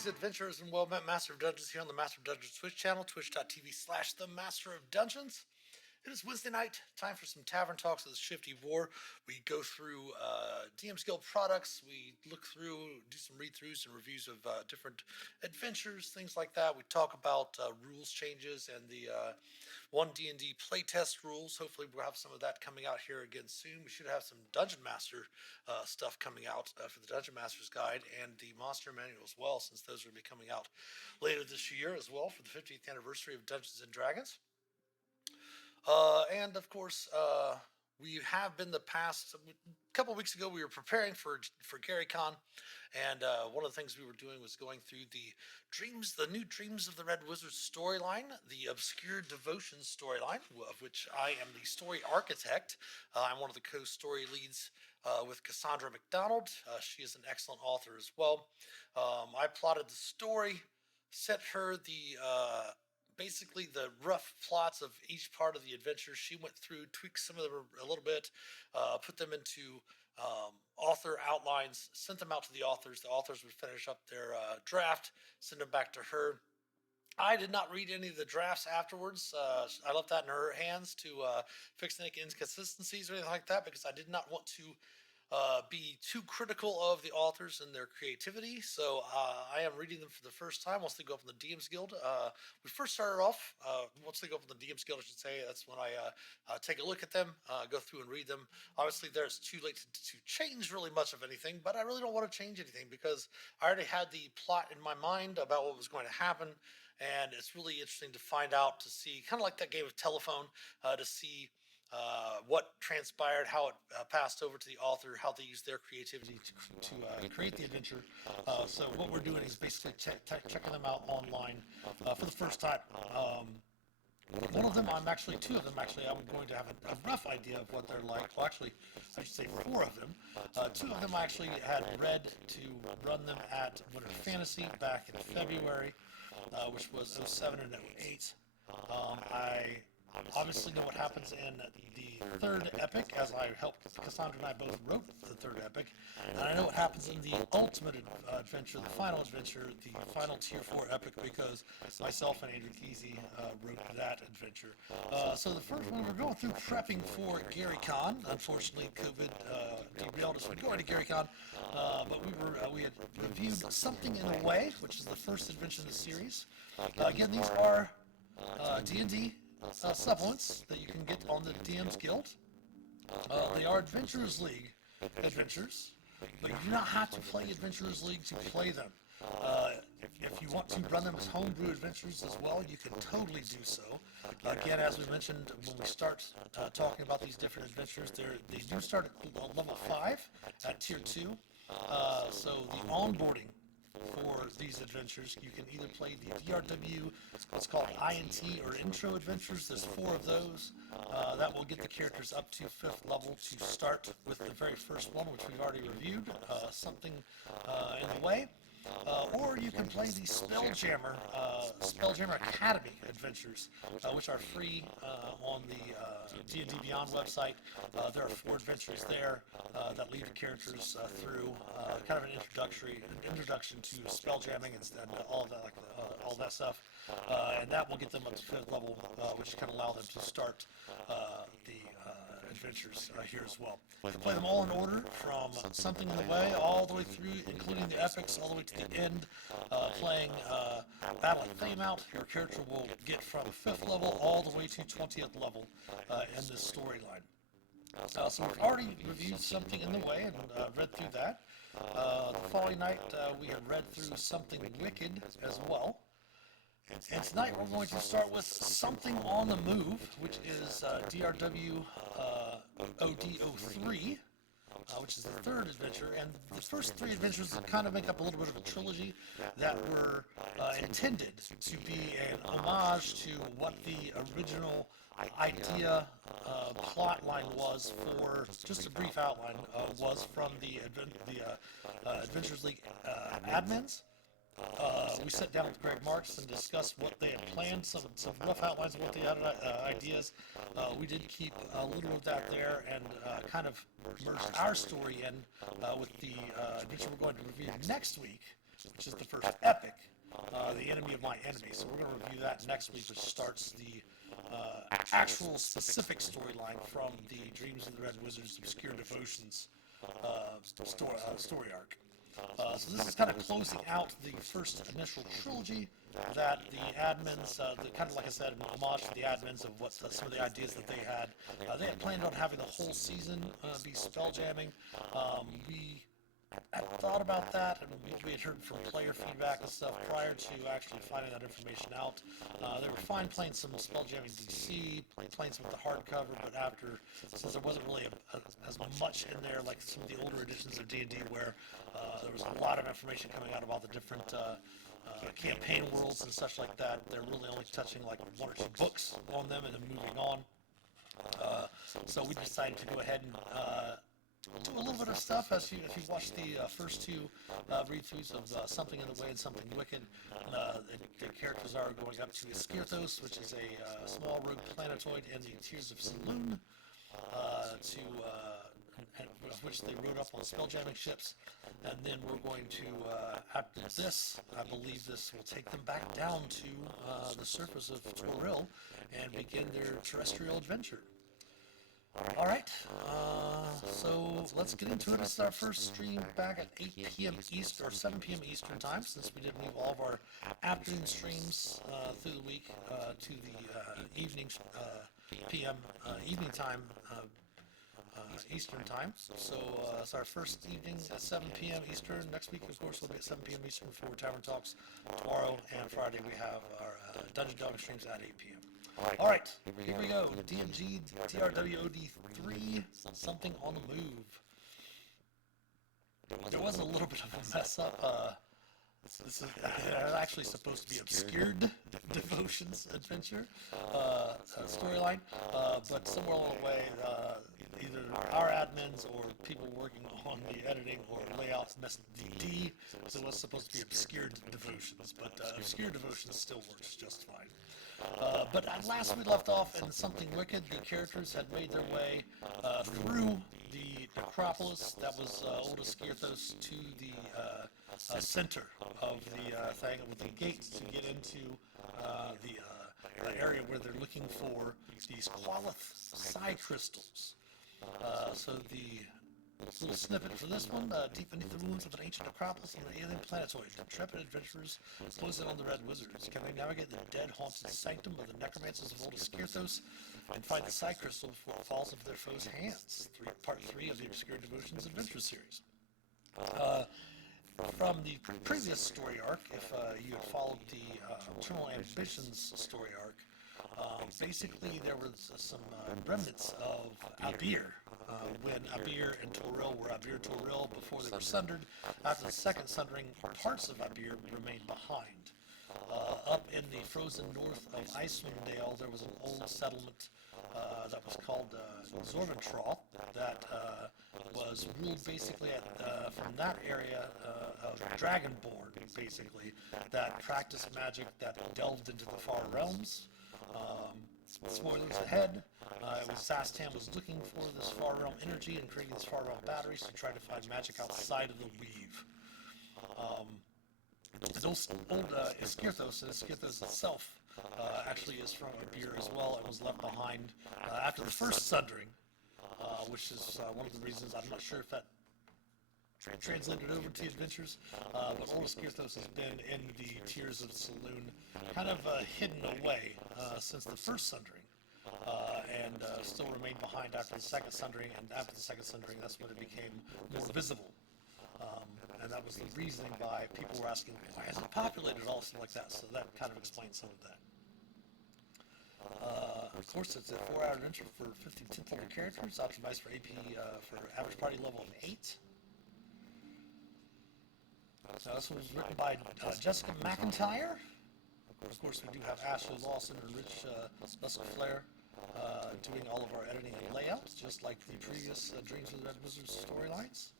Greetings, adventurers, and well-met Master of Dungeons here on the Master of Dungeons Twitch channel, twitch.tv/the Master of Dungeons. It is Wednesday night, time for some Tavern Talks with Shifty, Boar. We go through DM's Guild products, we look through, do some read-throughs and reviews of different adventures, things like that. We talk about rules changes and the 1D&D playtest rules. Hopefully we'll have some of that coming out here again soon. We should have some Dungeon Master stuff coming out for the Dungeon Master's Guide and the Monster Manual as well, since those will be coming out later this year as well for the 50th anniversary of Dungeons & Dragons. And of course, we have been the past a couple of weeks ago. We were preparing for Gary Con, and one of the things we were doing was going through the new Dreams of the Red Wizard storyline, the Obscure Devotion storyline, of which I am the story architect. I'm one of the co-story leads with Cassandra McDonald. She is an excellent author as well. I plotted the story, set her basically the rough plots of each part of the adventure. She went through, tweaked some of them a little bit, put them into author outlines, sent them out to the authors. The authors would finish up their draft, send them back to her. I did not read any of the drafts afterwards. I left that in her hands to fix any inconsistencies or anything like that, because I did not want to be too critical of the authors and their creativity. So I am reading them for the first time once they go up in the DM's Guild. We first started off, once they go up in the DM's Guild, I should say, that's when I take a look at them, go through and read them. Obviously, there's too late to change really much of anything, but I really don't want to change anything because I already had the plot in my mind about what was going to happen. And it's really interesting to find out, to see, kind of like that game of telephone, to see what transpired, how it passed over to the author, how they used their creativity to create the adventure. So what we're doing is basically checking them out online for the first time. Two of them, I'm going to have a rough idea of what they're like. Well, actually, I should say four of them. Two of them I actually had read to run them at Winter Fantasy back in February, which was 07 and 08. I obviously know what happens in the third epic, as I helped Cassandra and I both wrote the third epic, and I know what happens in the ultimate adventure, the final adventure, the final tier 4 epic, because myself and Andrew Kesey wrote that adventure. So the first one, we're going through prepping for Gary Con. Unfortunately, COVID derailed us from going to Gary Con, but we had reviewed Something in a Way, which is the first adventure in the series. Again, these are D&D supplements that you can get on the DM's Guild. They are Adventurers League adventures, but you do not have to play Adventurers League to play them. If you want to run them as homebrew adventures as well, you can totally do so. Again, as we mentioned when we start talking about these different adventures, they do start at level 5 at tier 2. So the onboarding for these adventures, you can either play the DRW, what's called INT or Intro Adventures. There's 4 of those. That will get the characters up to 5th level to start with the very first one, which we've already reviewed, Something in the Way. Or you can play the Spelljammer Academy adventures, which are free on the D&D Beyond website. There are 4 adventures there that lead the characters through kind of an introduction to spelljamming and all of that, all that stuff, and that will get them up to 5th level, which can allow them to start the adventures here as well. You can play them all in order, from Something in the Way all the way through, including the epics, all the way to the end. Playing Battle at Fameout, your character will get from 5th level all the way to 20th level in this storyline. So we've already reviewed Something in the Way and read through that. The following night we had read through Something Wicked as well. And tonight we're going to start with Something on the Move, which is DRW OD03, which is the third adventure. And the first 3 adventures kind of make up a little bit of a trilogy that were intended to be an homage to what the original idea plot line was, for just a brief outline, was from the Adventures League admins. We sat down with Greg Marks and discussed what they had planned, some rough outlines of what they had ideas. We did keep a little of that there and kind of merged our story in with the adventure we're going to review next week, which is the first epic, The Enemy of My Enemy. So we're going to review that next week, which starts the actual specific storyline from the Dreams of the Red Wizard's Obscure Devotions story arc. So this is kind of closing out the first initial trilogy that the admins, kind of like I said, an homage to the admins of what some of the ideas that they had. They had planned on having the whole season be spelljamming. We had thought about that, and we had heard from player feedback and stuff prior to actually finding that information out. They were fine playing some spelljamming DC, playing some with the hardcover, but since there wasn't really as much in there like some of the older editions of D&D where there was a lot of information coming out about the different campaign worlds and such like that, they're really only touching like one or two books on them and then moving on. So we decided to go ahead and do a little bit of stuff. If you watch the first two read-throughs of Something in the Way and Something Wicked, the characters are going up to Iskirthos, which is a small rogue planetoid in the Tears of Saloon, which they rode up on spelljamming ships, and then we're going to, after this, I believe this will take them back down to the surface of Toril and begin their terrestrial adventure. Alright, so let's get into it. This is our first stream back at 8 p.m. Eastern, or 7 p.m. Eastern time, since we did move all of our afternoon streams through the week to the evening time Eastern time. So it's our first evening at 7 p.m. Eastern. Next week, of course, will be at 7 p.m. Eastern for Tavern Talks. Tomorrow and Friday, we have our Dungeon Dog streams at 8 p.m. Alright, here we go. DMG DRW OD3, Something on the Move. There was a little bit of a mess up. This is actually supposed to be Obscured Devotions Adventure storyline, but somewhere along the way, either our admins or people working on the editing or layouts messed the D, so it was supposed to be Obscured Devotions, but Obscured Devotions still works just fine. But at last we left off in Something Wicked. The characters had made their way through the necropolis that was Old Iskirthos to the center of the thing, with the gates to get into the area where they're looking for these Qualith Psi crystals. So the little snippet for this one, deep beneath the ruins of an ancient necropolis on an alien planetoid, intrepid adventurers closing on the Red Wizards. Can they navigate the dead-haunted sanctum of the necromancers of Old Iskirthos and find the Psi crystal before it falls into their foes' hands? Part 3 of the Obscure Devotions Adventure series. From the previous story arc, if you had followed the Eternal Ambitions story arc, basically there was some remnants of Abir. When Abir and Toril were Abir Toril before they were sundered. After the second sundering, parts of Abir remained behind. Up in the frozen north of Icewind Dale, there was an old settlement that was called Zorventroth that was ruled basically from that area of Dragonborn, basically, that practiced magic that delved into the far realms. Spoilers ahead. It was Sastan was looking for this far realm energy and creating these far realm batteries to try to find magic outside of the weave. The old Iskirthos, and Iskirthos itself actually is from Abir as well. It was left behind after the first sundering, which is one of the reasons I'm not sure if that translated over to the adventures, but Old Iskirthos has been in the Tears of Saloon, kind of hidden away since the first sundering. And still remained behind after the second sundering, and after the second sundering, that's when it became more visible. And that was the reasoning by people were asking, why isn't it populated, all stuff like that, so that kind of explains some of that. Of course, it's a 4-hour adventure for 50 to 10th level characters, optimized for AP for average party level of 8. Now, this one was written by Jessica McIntyre. Of course, we do have Ashley Lawson and Rich Luskflair doing all of our editing and layouts, just like the previous Dreams of the Red Wizards storylines.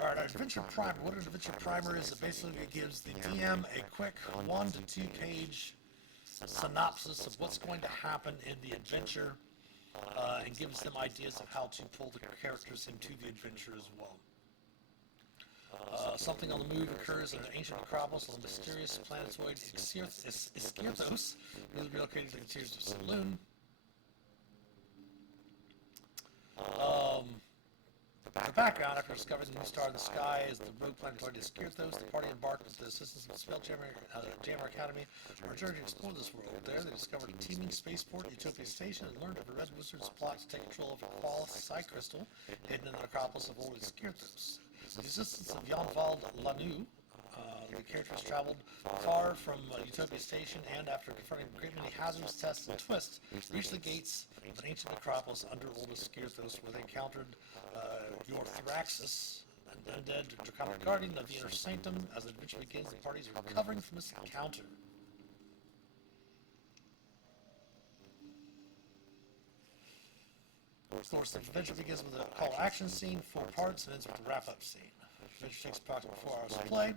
Alright, Adventure Primer. What an Adventure Primer is, it basically gives the DM a quick 1 to 2 page synopsis of what's going to happen in the adventure, and gives them ideas of how to pull the characters into the adventure as well. Something on the move occurs in an ancient necropolis on the mysterious planetoid Iskirthos, newly relocated to the interiors of Saloon. The background, after discovering the new star in the sky is the rogue planetoid Iskirthos, the party embarked with the assistance of the Spelljammer Academy on a journey to explore this world. There, they discovered a teeming spaceport, Utopia Station, and learned of a red wizard's plot to take control of a flawless psi crystal hidden in the necropolis of old Iskirthos. With the assistance of Janvald Lanu, the characters traveled far from Utopia Station, and after confronting a great many hazards, tests, and twists, reached the gates of an ancient necropolis under old Iskirthos, where they encountered Thraxus, an undead draconic guardian of the inner sanctum. As the adventure begins, the parties are recovering from this encounter. Of course, the adventure begins with a call to action scene, 4 parts, and ends with a wrap-up scene. The adventure takes approximately 4 hours to play.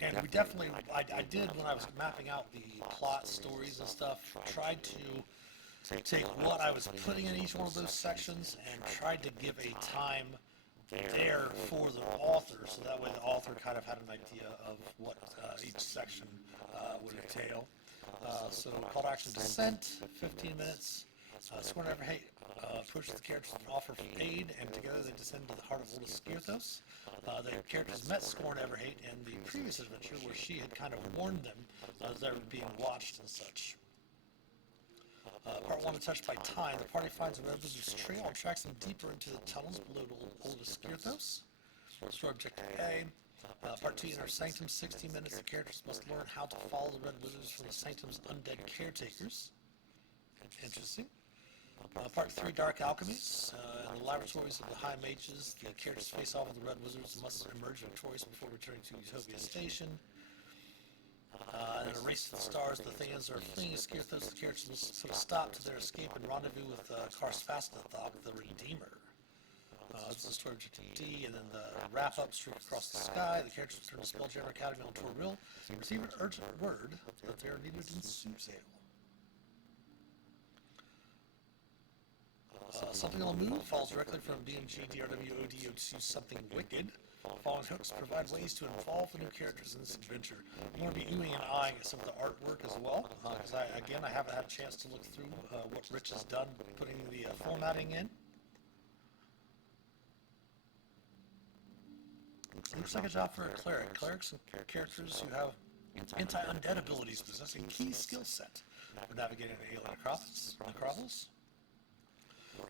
And we definitely, I did, when I was mapping out the plot, stories, and stuff, tried to take what I was putting in each one of those sections and tried to give a time there for the author, so that way the author kind of had an idea of what each section would entail. So call to action descent, 15 minutes. Scorn Never Hate approaches the characters with an offer of aid, and together they descend into the heart of Old Iskirthos. The characters met Scorn Never Hate in the previous adventure, where she had kind of warned them as they were being watched and such. Part 1, Untouched by Time. The party finds a red wizard's trail and tracks them deeper into the tunnels below Old Iskirthos. Story Objective A. Part 2, Inner Sanctum, 60 minutes. The characters must learn how to follow the red wizards from the Sanctum's undead caretakers. Interesting. Part 3, Dark Alchemies. In the laboratories of the High Mages, the characters face off with the red wizards and must emerge victorious before returning to Utopia Station. In a race to the stars, the Thans are fleeing Iskirthos. The characters must put a stop to their escape and rendezvous with Karsfastnathok, the Redeemer. This is the story objective D, and then the wrap-up, Streak Across the Sky. The characters return to Spelljammer Academy on Toril and receive an urgent word that they are needed in Soothsayer. Something on the Move falls directly from BMG DRW ODO to Something Wicked. Following hooks provide ways to involve the new characters in this adventure. I'm going to be oohing and eyeing at some of the artwork as well, because I haven't had a chance to look through what Rich has done putting the formatting in. Looks like a job for a cleric. Clerics and characters who have anti-undead abilities possess a key skill set for navigating an alien necropolis.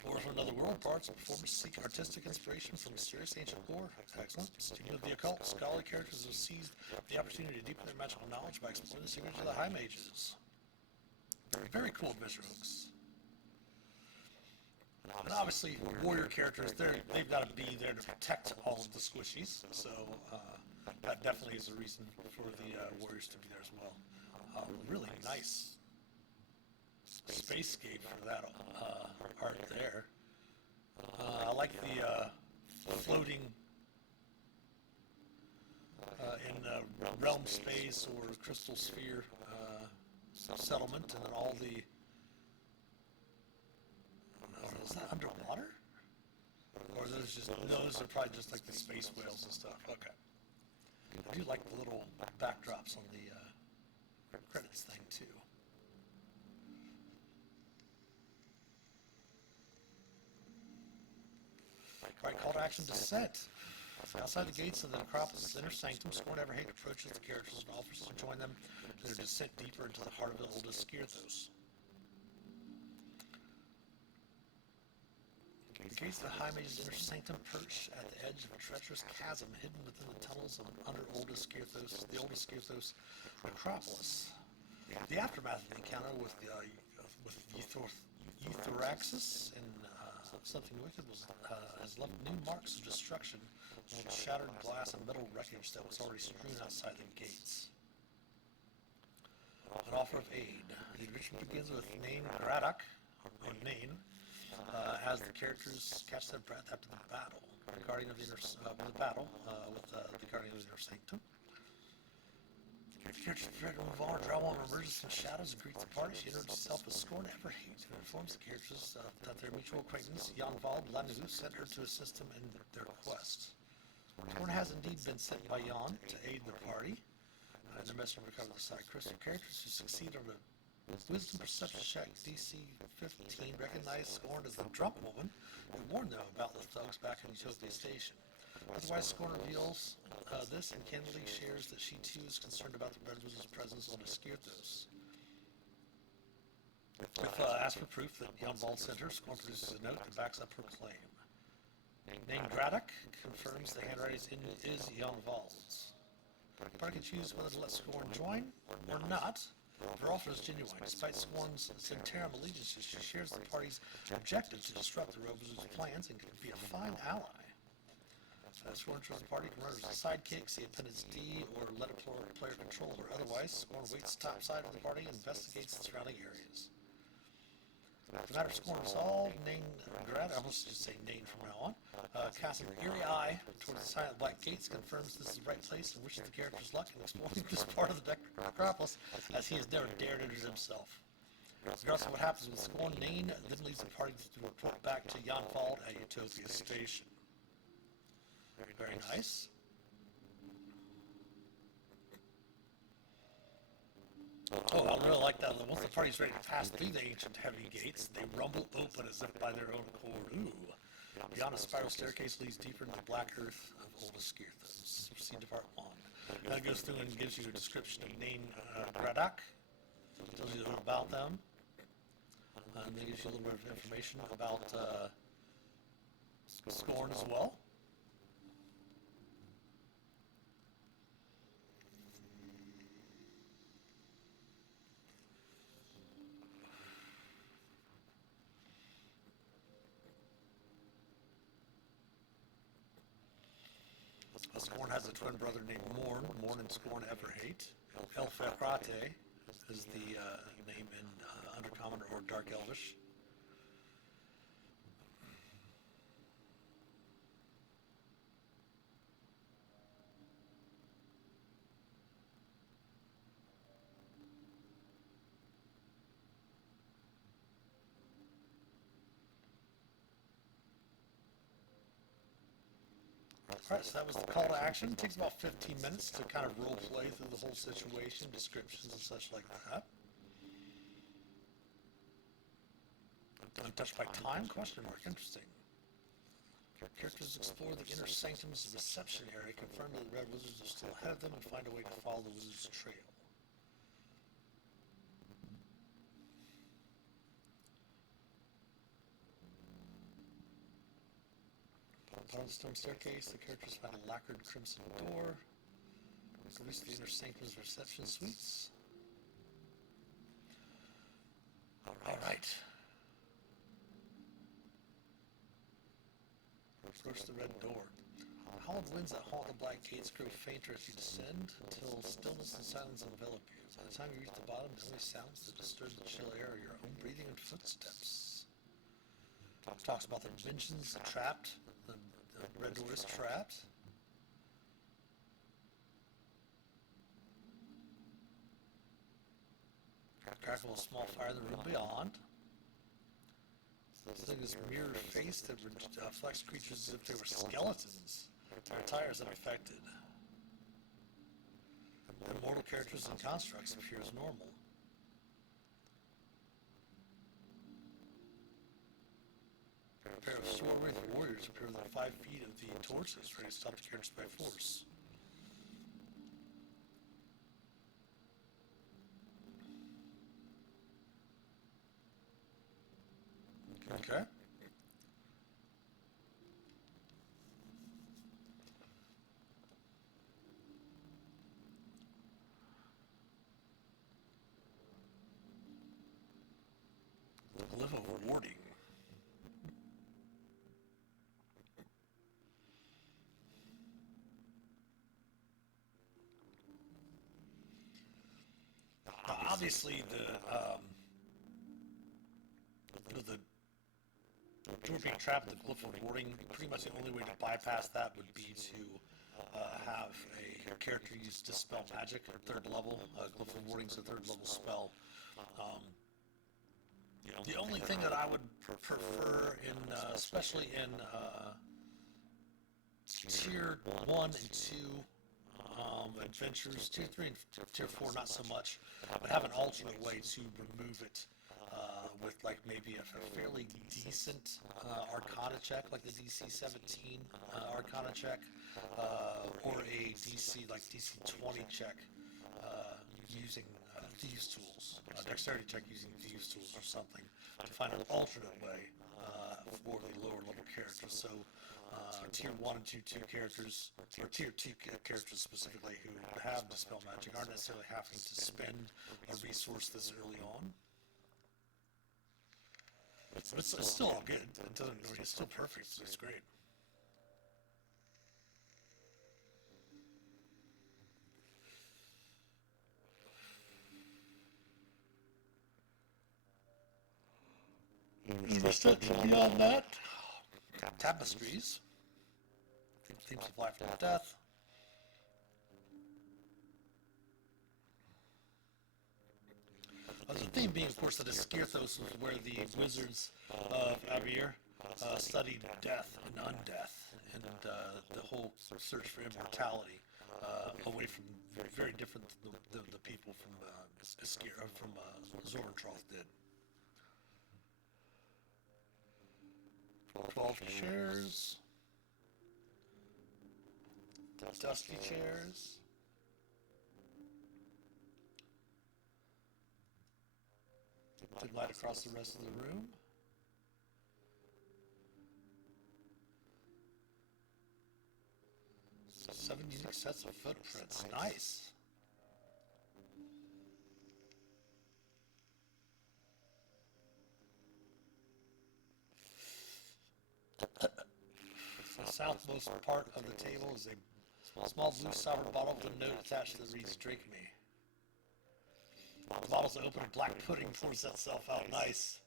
Or from another world, parts and performers seek artistic inspiration from mysterious ancient lore. Excellent. Student of the occult, scholarly characters have seized the opportunity to deepen their magical knowledge by exploring the secrets of the High Mages. Very cool adventure hooks. And obviously, warrior characters, they've got to be there to protect all of the squishies, so that definitely is a reason for the warriors to be there as well. Really nice spacescape for that art there. I like the floating in realm space or crystal sphere settlement, and then all the... Is that underwater? Or are those just... No, those are probably just like the space whales and stuff. Okay. I do like the little backdrops on the credits thing too. Alright, call to action descent. Outside the gates of the necropolis' inner sanctum, Scorn Never Hate approaches the characters and offers to join them in their descent deeper into the heart of the old Iskirthos. The gates of the High Mage's inner sanctum perch at the edge of a treacherous chasm hidden within the tunnels of under the old Iskirthos necropolis. The aftermath of the encounter with Euthraxus and Something Wicked has left new marks of destruction on shattered glass and metal wreckage that was already strewn outside the gates. An offer of aid. The adventure begins with Nain Graddock, or Nain, as the characters catch their breath after the battle. The Guardian of the Inner with the Guardian of the Inner Sanctum. The characters prepare to move on. Draw one emerges from shadows and greets the party. She introduces herself with scorn, ever hate, and informs the characters that their mutual acquaintance, Jan Vald Lanu, sent her to assist him in their quest. Scorn has indeed been sent by Jan to aid the party. And the messenger recovered the side crystal. Characters who succeed on a Wisdom Perception check DC 15 recognize Scorn as the drunk woman who warned them about the thugs back in Utopia Station. Otherwise, Scorn reveals this and candidly shares that she too is concerned about the Red Wizard's presence on Esquirtos. Asked for proof that Jan Vald sent her, Scorn produces a note that backs up her claim. Named Graddock confirms the handwriting is Jan Vald's. The party can choose whether to let Scorn join or not. Her offer is genuine. Despite Scorn's Centauran allegiances, she shares the party's objective to disrupt the Red Wizard's plans and can be a fine ally. Scorn enters the party, can run as a sidekick, see Appendix D, or let a player control her. Otherwise, Scorn waits topside of the party and investigates the surrounding areas. The matter of Scorn resolved, I almost just say Nain from now on. Casting an eerie eye towards the silent black gates confirms this is the right place and wishes the characters luck in exploring this part of the necropolis, as he has never dared enter himself. Regardless of what happens with Scorn, Nain then leads the party to report back to Jan Vald at Utopia Station. Very nice. Oh, I really like that. Once the party's ready to pass through the ancient heavy gates, they rumble open as if by their own accord. Ooh. Beyond a spiral staircase leads deeper into the black earth of Old Esquirtos. Proceed to part 1. Now it goes through and gives you a description of Nain Graddock. Tells you a little about them. And then gives you a little bit of information about Scorn as well. Scorn has a twin brother named Morn. Morn and Scorn ever hate. El Ferrate is the name in Undercommon or Dark Elvish. Alright, so that was the call to action. It takes about 15 minutes to kind of role play through the whole situation, descriptions and such like that. Untouched by time? Question mark. Interesting. Characters explore the inner sanctum's reception area, confirm that the Red Wizards are still ahead of them, and find a way to follow the Wizard's trail. On the stone staircase, the characters find a lacquered crimson door. Release the inner sanctum's reception suites. Alright. Approach the red door. The howled winds that haunt the black gates grow fainter as you descend, until stillness and silence envelop you. By the time you reach the bottom, the only sounds that disturb the chill air are your own breathing and footsteps. Talks about the dimensions, the trapped. The red door is trapped. Crackle a small fire in the room beyond. This thing is mirror face that reflects creatures as if they were skeletons. Their attire is unaffected. The mortal characters and constructs appear as normal. A pair of sword-wreathed warriors appear within 5 feet of the torches, ready to stop the characters by force. Okay. Live of warding. Obviously, the Or being trapped in the glyph of warding, pretty much the only way to bypass that would be to have a character use Dispel Magic at 3rd level. Glyph of Warding is a 3rd level spell. Um, the only thing that I would prefer in, especially in tier 1 and 2 adventures, tier 3 and tier 4 not so much, but have an alternate way to remove it with like maybe a fairly decent Arcana check, like the DC 17 Arcana check, or a DC like DC 20 check using Thieves Tools, Dexterity check using Thieves Tools or something, to find an alternate way for the lower level characters. So tier 1 and tier 2 characters, or tier 2 characters specifically, who have Dispel Magic aren't necessarily having to spend a resource this early on. It's still all good. It doesn't. It's still perfect. It's great. And the steps beyond that, tapestries, themes of life and death. The theme being, of course, that Escirthos was where the wizards of Avir studied death and undeath, and the whole search for immortality, away from very different than the people from Zorntroth did. 12 chairs, dusty chairs. Dim light across the rest of the room. Seven unique sets of footprints. Nice. The southmost part of the table is a small blue sovereign bottle with a note attached that reads, "Drink me." The bottle's open and black pudding pours itself out. Nice.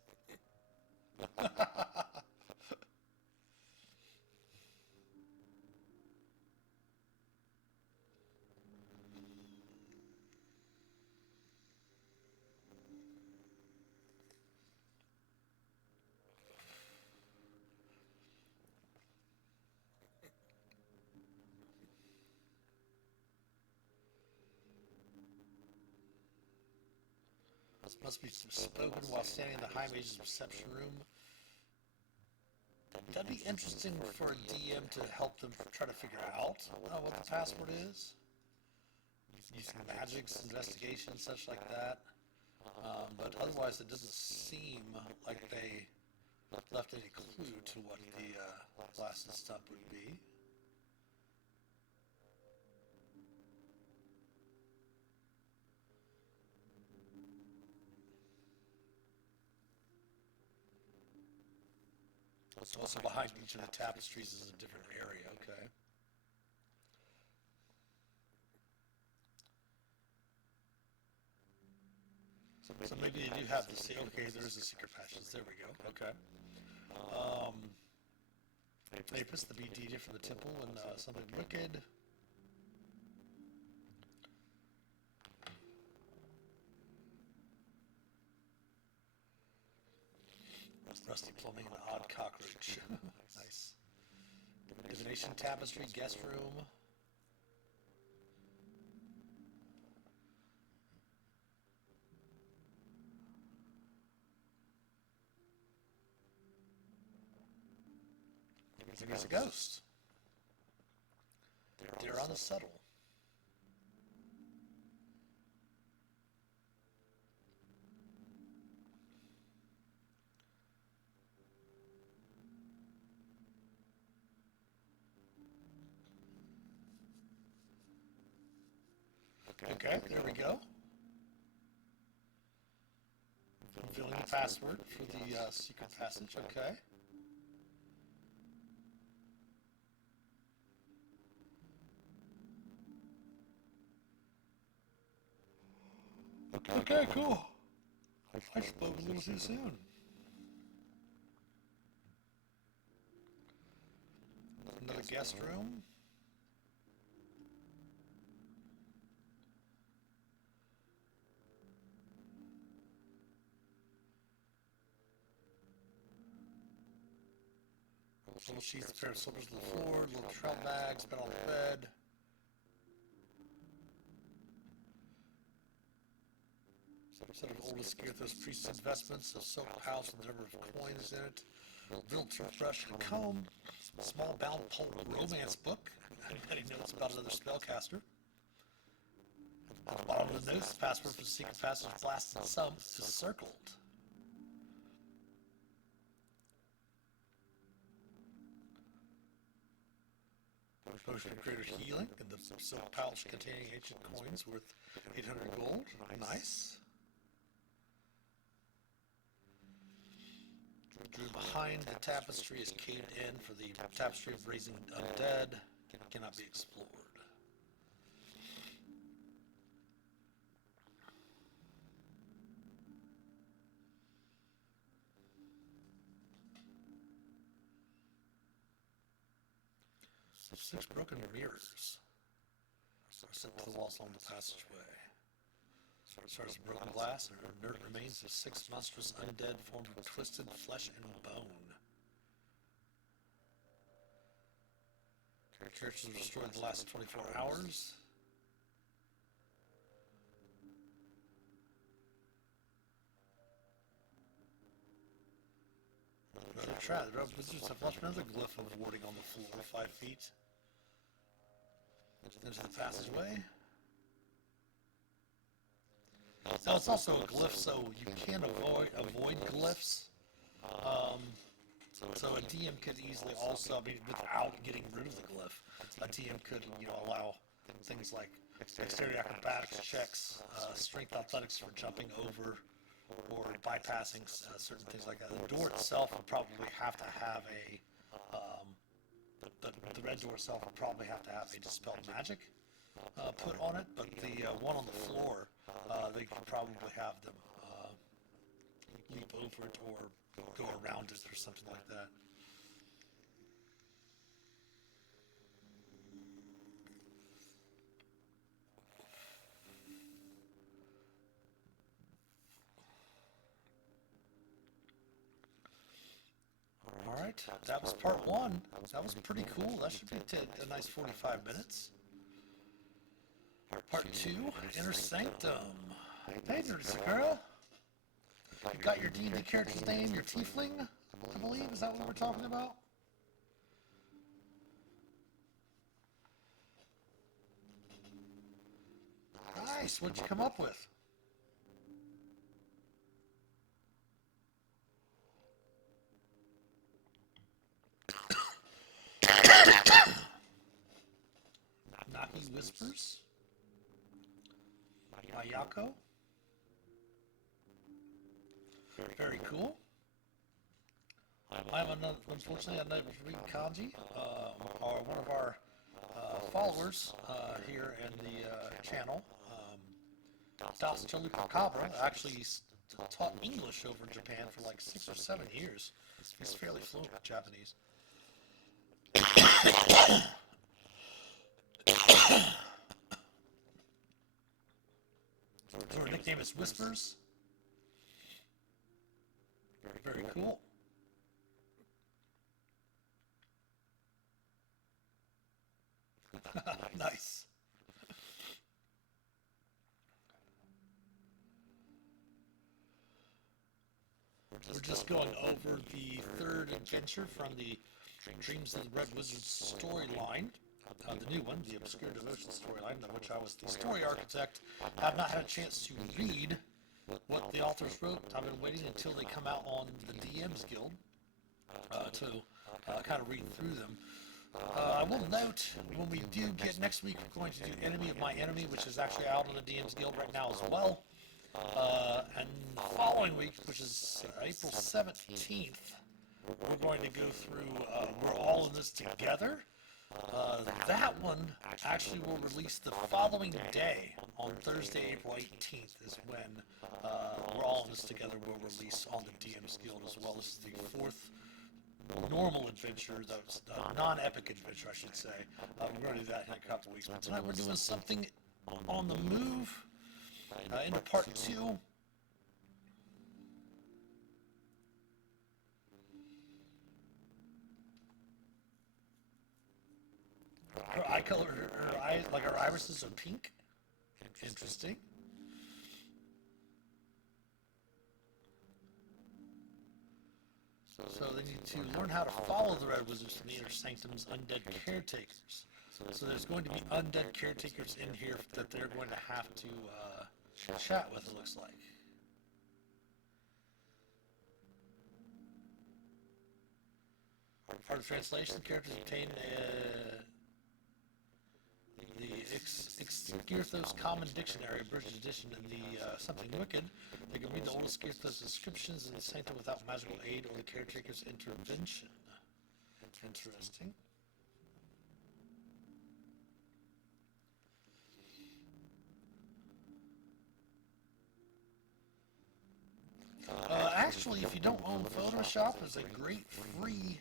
Must be spoken while standing in the High Mage's reception room. That'd be interesting for a DM to help them try to figure out what the password is. Using magics, investigation, such like that. But otherwise, it doesn't seem like they left any clue to what the last step would be. Also behind each of the tapestries is a different area, okay. So maybe they do have the same, okay, there's a secret passage, there we go, okay. Apis, the BD from the temple, and something wicked. Rusty plumbing and odd cockroach. Nice. Divination tapestry, guest room. There's a ghost. They're on the settle. Okay, there we go. Filling the password for the secret passage, okay. Okay, cool. I spoke a little too soon. guest room. Little sheets, a pair of slippers on the floor, little trout bags, bed on the bed. Set of oldest Gearthos priest's investments, a silk pouch with a number of coins in it, little toothbrush and comb, small bound pulp romance book, and many notes about another spellcaster. At the bottom of the notes, the password for the secret passage blasted sum is circled. Potion of greater healing, and the silk pouch containing ancient coins worth 800 gold. Nice. Drew behind the tapestry is caved in for the tapestry of raising undead. Cannot be explored. Six broken mirrors are set to the walls along the passageway. Shards of broken glass and inert remains of 6 monstrous undead formed of twisted flesh and bone. Church was destroyed in the last 24 hours. Another trap. The wizards have left another glyph of warding on the floor, 5 feet. Into the passageway. Now it's also a glyph, so you can avoid glyphs. So a DM could easily also, I mean, without getting rid of the glyph, a DM could, allow things like dexterity acrobatics checks, strength athletics for jumping over or bypassing certain things like that. The door itself would probably have to have the red door itself would probably have to have a dispel magic put on it, but the one on the floor, they could probably have them leap over it or go around it or something like that. Alright, that was part 1. That was pretty cool. That should be a nice 45 minutes. Part 2, Inner Sanctum. Hey, Nerdy Sakura. You got your D&D character's name, your tiefling, I believe? Is that what we're talking about? Nice. What'd you come up with? Naki Whispers. Mayako. Very cool. I'm unfortunately unable to read kanji. One of our followers here in the channel, Das Chalupa actually taught English over in Japan for like 6 or 7 years. He's fairly fluent with Japanese. So her nickname is Whispers. Very cool. Nice. We're just going over the 3rd adventure from the Dreams of the Red Wizard storyline. The new one, the Obscure Devotion storyline, of which I was the story architect. I have not had a chance to read what the authors wrote. I've been waiting until they come out on the DM's Guild to kind of read through them. I will note, when we do get next week, we're going to do Enemy of My Enemy, which is actually out on the DM's Guild right now as well. And the following week, which is April 17th, we're going to go through We're All in This Together. That one actually will release the following day, on Thursday, April 18th, is when We're All in This Together will release on the DM's Guild as well. This is the 4th normal adventure, that's non-epic adventure, I should say. We're going to do that in a couple weeks. But tonight we're doing something on the move into part 2. Her eye color, her eyes, like her irises are pink. Interesting. So they need to learn how to follow the Red Wizards from the Inner Sanctum's undead caretakers. So there's going to be undead caretakers in here that they're going to have to chat with, it looks like. Part of the translation, characters obtain the Skirthos Common Dictionary, British edition, and the Something Wicked. They can read the oldest Skirthos inscriptions in the Sanctum without magical aid or the caretaker's intervention. Interesting. Actually, if you don't own Photoshop, there's a great free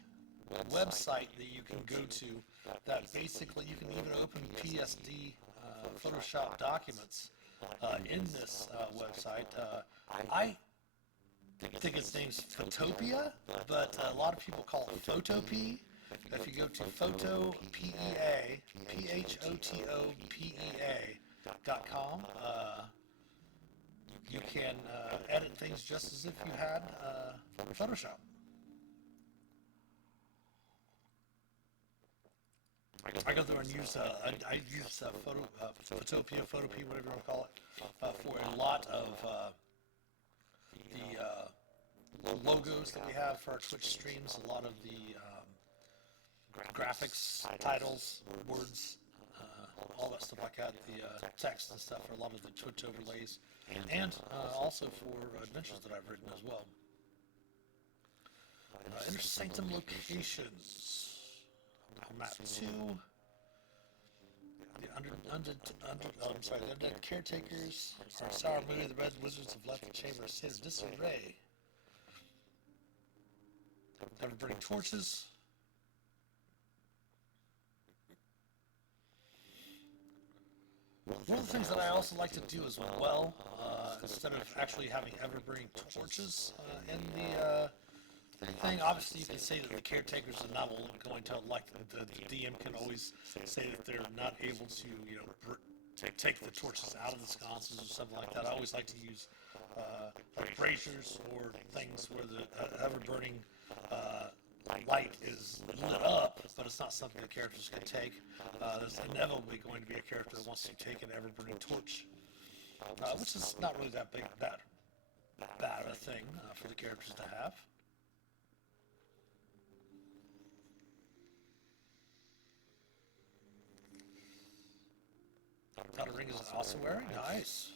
website that you can go to that basically you can even open PSD Photoshop documents in this website. I think its name's Photopia, but a lot of people call it Photopea. If you go to Photopea, PHOTOPEA.com, you can edit things just as if you had Photoshop. I go there and use I use Photopea, whatever you want to call it, for a lot of the logos that we have for our Twitch streams, a lot of the graphics, titles, words, all that stuff like that, the text and stuff for a lot of the Twitch overlays, and also for adventures that I've written as well. Inner Sanctum locations. Map 2. The undead caretakers are sour mood. The Red Wizards have left the chamber in a state of disarray. They're burning torches. One of the things that I also like to do as well, instead of actually having ever burning torches in the thing, obviously you can say that the caretakers are not going to, like the DM can always say that they're not able to, take the torches out of the sconces or something like that. I always like to use like braziers or things where the ever-burning light is lit up, but it's not something the characters can take. There's inevitably going to be a character that wants to take an ever-burning torch, which is not really that bad a thing for the characters to have. Outer ring is also wearing. Nice.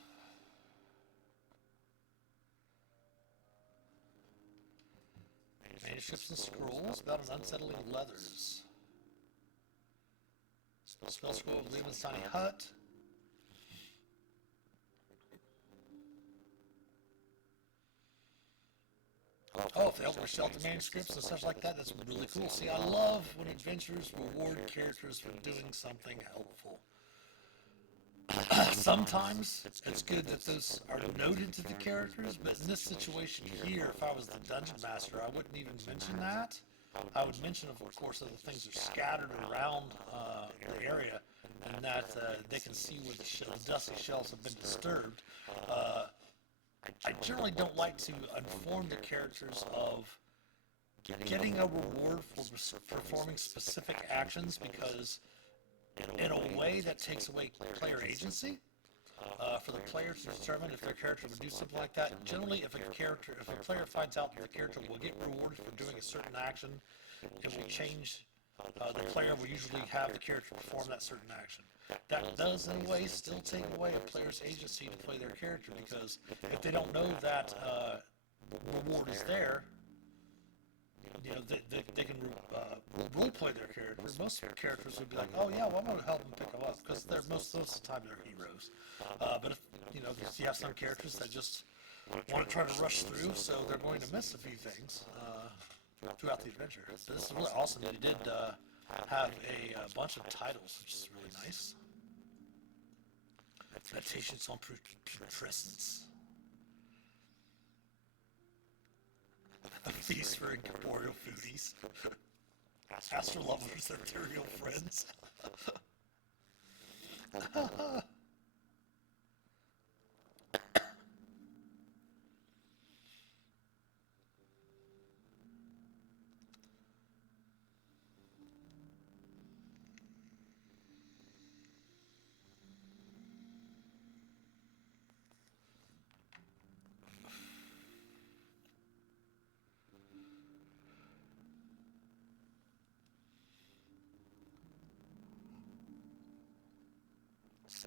Manuscripts and scrolls about an unsettling leathers. Spell scroll of Lehman's tiny hut. Oh, if they help shelter manuscripts and stuff like that, that's really cool. See, I love when adventurers reward characters for doing something helpful. Sometimes it's good that those are noted to the characters, but in this situation here, if I was the dungeon master, I wouldn't even mention that. I would mention, of course, that the things are scattered around the area, and that they can see where the dusty shells have been disturbed. I generally don't like to inform the characters of getting a reward for performing specific actions, because in a way that takes away player agency for the player to determine if their character would do something like that. Generally, if a player finds out that the character will get rewarded for doing a certain action, it will change. The player will usually have the character perform that certain action. That does, in a way, still take away a player's agency to play their character, because if they don't know that reward is there, they can role play their character. Most characters would be like, oh yeah, well, I'm going to help them pick them up, because they're most of the time they're heroes. But if you have some characters that just want to try to rush through, so they're going to miss a few things. throughout the adventure. So this is really awesome. You did have a bunch of titles, which is really nice. Meditations on putrescence. A feast for incorporeal foodies. Astral lovers, ethereal friends.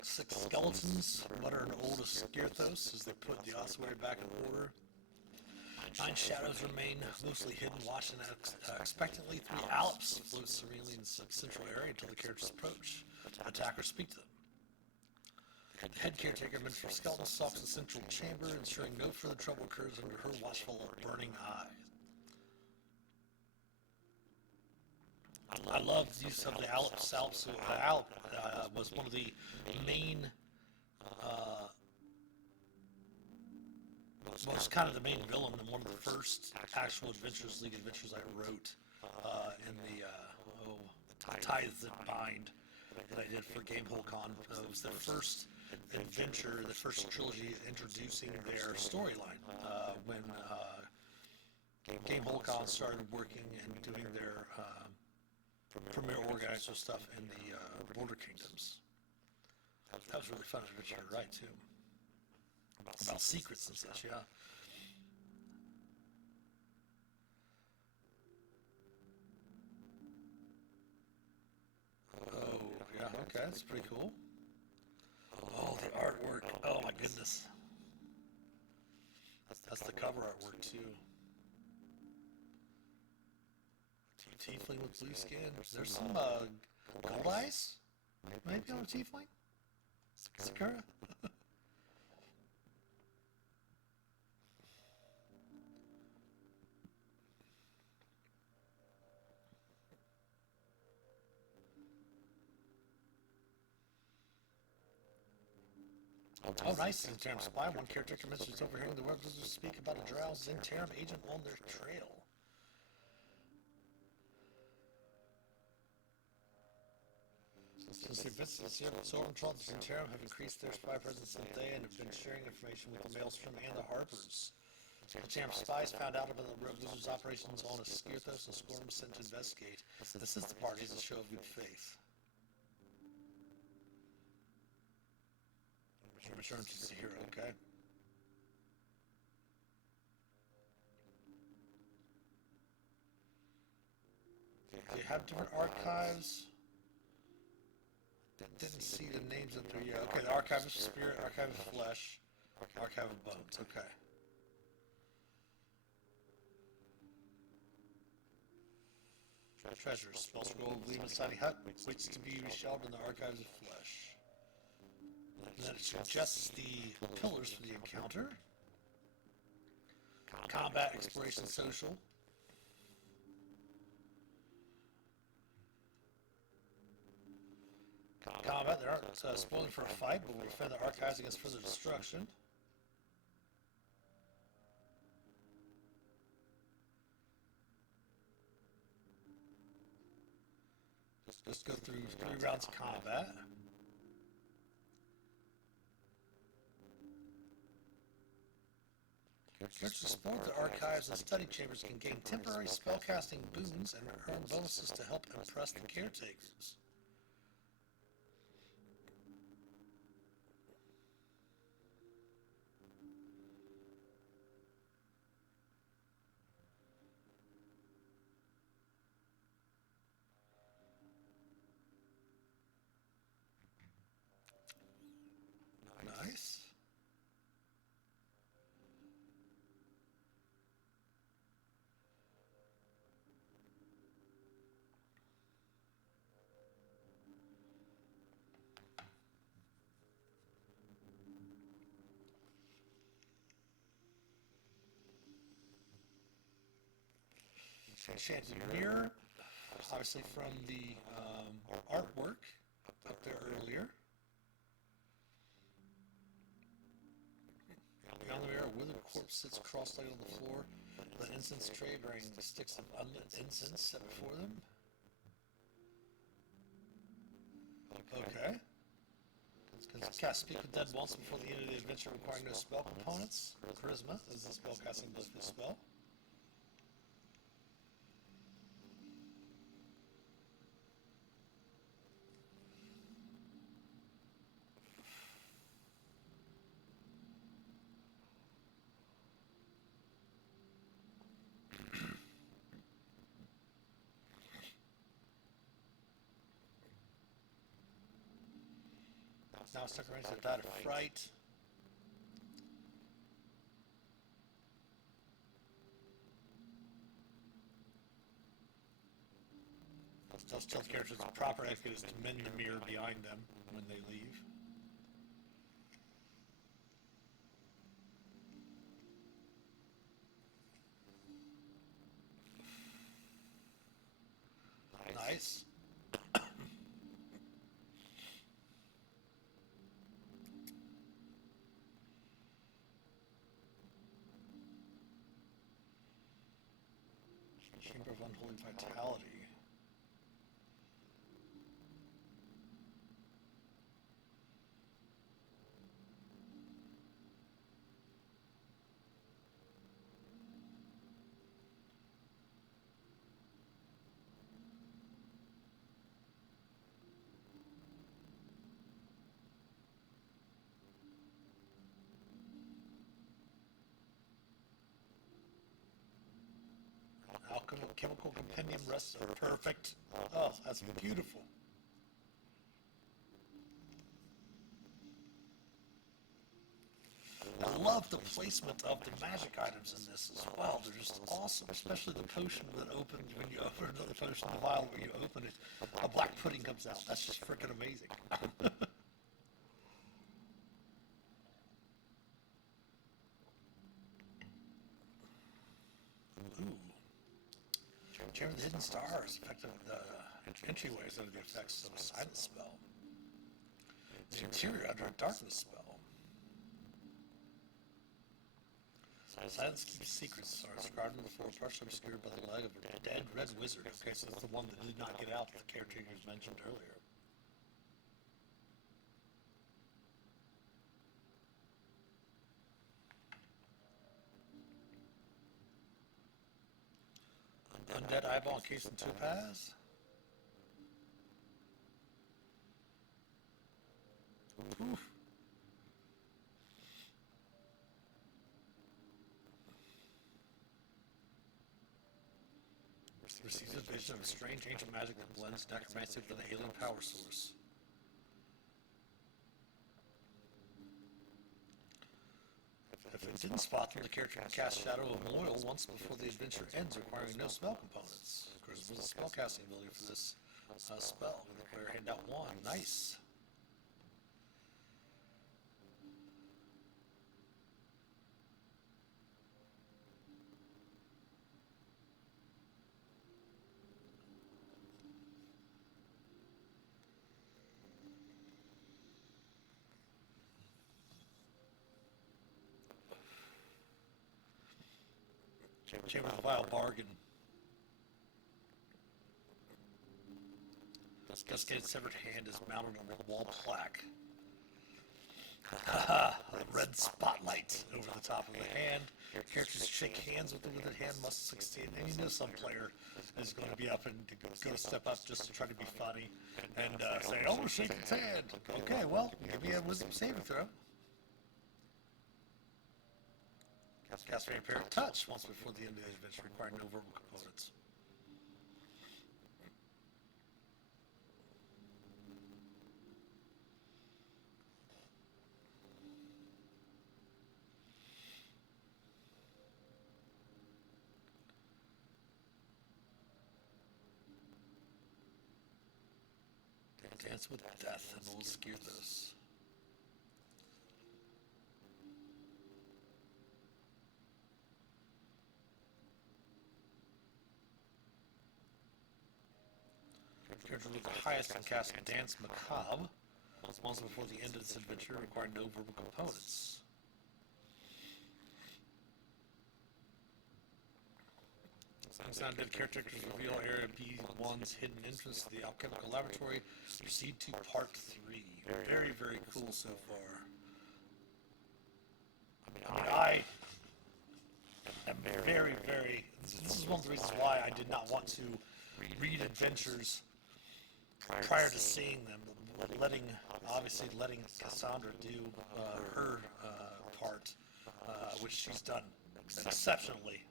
Six skeletons mutter an old Skirthos as they put the ossuary back in order. 9 shadows remain loosely hidden, watching expectantly. 3 Alps float serenely in the central area until the characters approach. Attackers speak to them. The head caretaker, meant for skeletons, stalks the central chamber, ensuring no further trouble occurs under her watchful, burning eyes. I love the use of the Alps. Alp was one of the main, was kind of the main villain in one of the first actual Adventures League adventures I wrote in the Ties That Bind that I did for GameholeCon. It was the first adventure, the first trilogy introducing their storyline when GameholeCon started working and doing their premier organizer stuff in the Border Kingdoms. That was really fun adventure to write too. About secrets and such, yeah. Oh, yeah, okay, that's pretty cool. Oh, the artwork. Oh my goodness. That's the cover artwork too. Tiefling with blue skin. There's some gold eyes? Maybe on a tiefling? Sakura? Oh, nice. Interim spy. One character mentions overhearing the web visitors speak about a drow Interim agent on their trail. Since the events of the Solar Trolls and Interim have increased their spy presence in the day and have been sharing information with the Maelstrom and the Harpers. Interim spies found out about the Rogue Wizards' operations on Skirthos and Squirm sent to investigate. This is the party as a show of good faith. Return to the hero, okay? They have different archives. Didn't see the names up there yet. Okay, the Archive of Spirit, Archive of Flesh, Archive of Bones, okay. Treasures. Small scroll of Leave Tiny Hut waits to be reshelled in the Archives of Flesh. And then it suggests the pillars for the encounter. Combat, Exploration, Social. Combat, there aren't spoiling for a fight, but we'll defend the archives against further destruction. Just go through 3 rounds of combat. Characters who explore the archives and study chambers can gain temporary spellcasting boons and earn bonuses to help impress the caretakers. Nice. Enchanted mirror, obviously from the artwork up there earlier. Beyond the mirror, a withered corpse sits cross-legged on the floor with an incense tray bearing sticks of unlit incense set before them. Okay. Can cast Speak with Dead once before the end of the adventure, requiring no spell components. Charisma is the spell casting ability for the spell. Now stuck around to die of fright. Those tell the characters the proper etiquette is to mend the mirror behind them when they leave. Nice. Chamber of Unholy Vitality. Chemical Compendium rests perfect. Oh, that's beautiful. I love the placement of the magic items in this as well. They're just awesome, especially the potion that opens when you open another potion, the vial where you open it, a black pudding comes out. That's just freaking amazing. Ooh. Chamber of the Hidden Stars, effective entryways under the effects of a silent spell. The interior under a darkness spell. Silence keeps secrets are described on the floor, partially obscured by the leg of a dead red wizard. Okay, so it's the one that did not get out that the caretakers mentioned earlier. Undead eyeball encased in topaz. Oof. Receives a vision of a strange ancient magic that blends necromancy with an alien power source. If it didn't spot them, the character can cast Shadow of Moil once before the adventure ends, requiring no spell components. Charisma is a spellcasting ability for this spell. The player hand out one. Nice. Chamber of the Vile Bargain. Cascade severed hand is mounted on the wall plaque. A red spotlight over the top of the hand. Characters shake hands with the withered hand must succeed. And you know some player is going to be up and go step up just to try to be funny and say, "Oh, shake its hand." Okay, well, give me a wisdom saving throw. Cast Vampire Touch once before the end of the adventure, requiring no verbal components. Dance with Death and we'll skew this. character with the highest can cast Dance Macabre once before the end of this adventure, requiring no verbal components. Sound dead characters reveal Area B1's hidden entrance to the alchemical laboratory. Proceed to Part 3. Very, very cool so far. I am very, very... This is one of the reasons why I did not want to read adventures prior to seeing them. Obviously letting Cassandra do her part, which she's done exceptionally.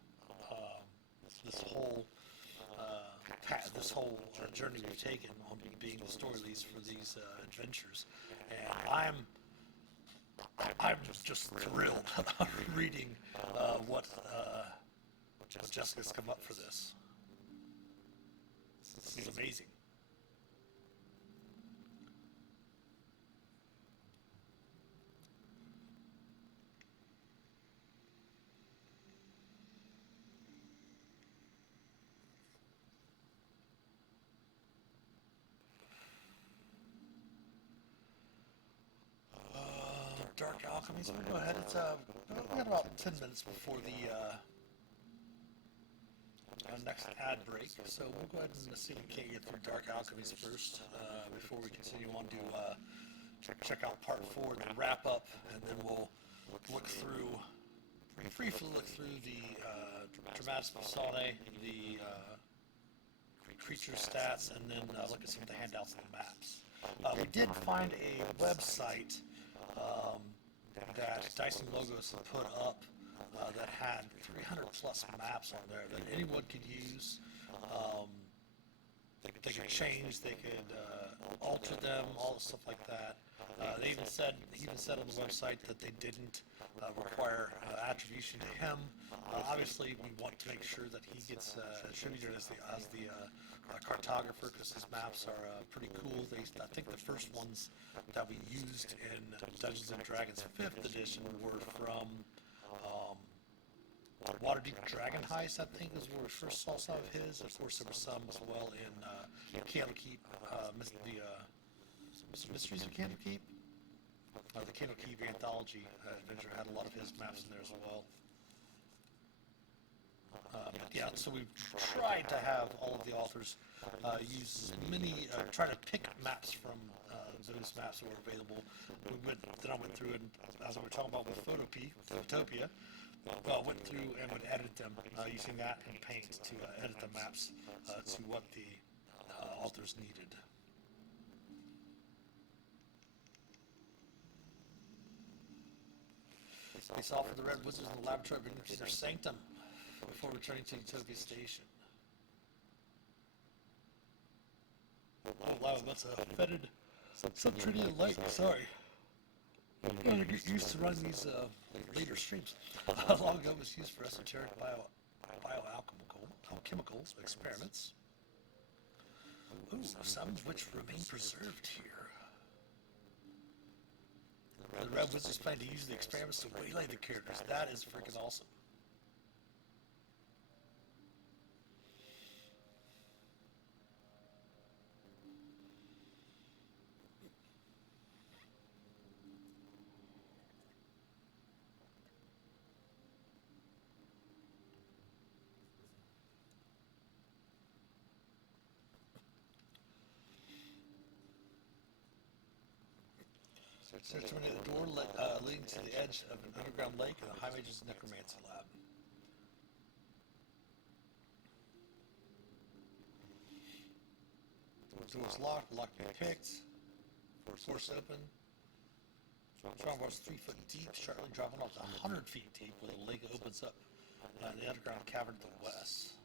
This whole journey we've taken on being the story leads for these adventures, and I'm just thrilled reading what Jessica's come up for this. This is amazing. Dark Alchemy, so we'll go ahead. We got about 10 minutes before the next ad break, so we'll go ahead and see if we can't get through Dark Alchemies first before we continue on to check out Part 4 and wrap up, and then we'll briefly look through the Dramatis Personae, the creature stats, and then look at some of the handouts and the maps. We did find a website that Dyson Logos had put up that had 300 plus maps on there that anyone could use. They could change, they could alter them, all the stuff like that. They even said on the website that they didn't require attribution to him. Obviously, we want to make sure that he gets attributed as the cartographer, because his maps are pretty cool. I think the first ones that we used in Dungeons and Dragons 5th edition were from Waterdeep Dragon Heist, I think, is where we first saw some of his. Of course, there were some as well in Candlekeep, the Mysteries of Candlekeep. The Candlekeep Anthology adventure had a lot of his maps in there as well. Yeah, so we've tried to have all of the authors use try to pick maps from those maps that were available. Then I went through and, as we were talking about with Photopia, went through and would edit them using that and Paint to edit the maps to what the authors needed. Face off with the Red Wizards in the laboratory of Inner Sanctum before returning to Utopia Station. Oh wow, that's a fetid subterranean lake, sorry. I get used to running these later streams. Long ago it was used for esoteric bioalchemical experiments. Ooh, some of which remain preserved here. The Red Wizards plan to use the experiments to waylay the characters. That is freaking awesome. Search for the door leading to the edge of an underground lake in the High Mage's Necromancy Lab. The door is locked to be picked, forced open. Strongboard's 3 foot deep, sharply dropping off to 100 feet deep, where the lake opens up in the underground cavern to the west.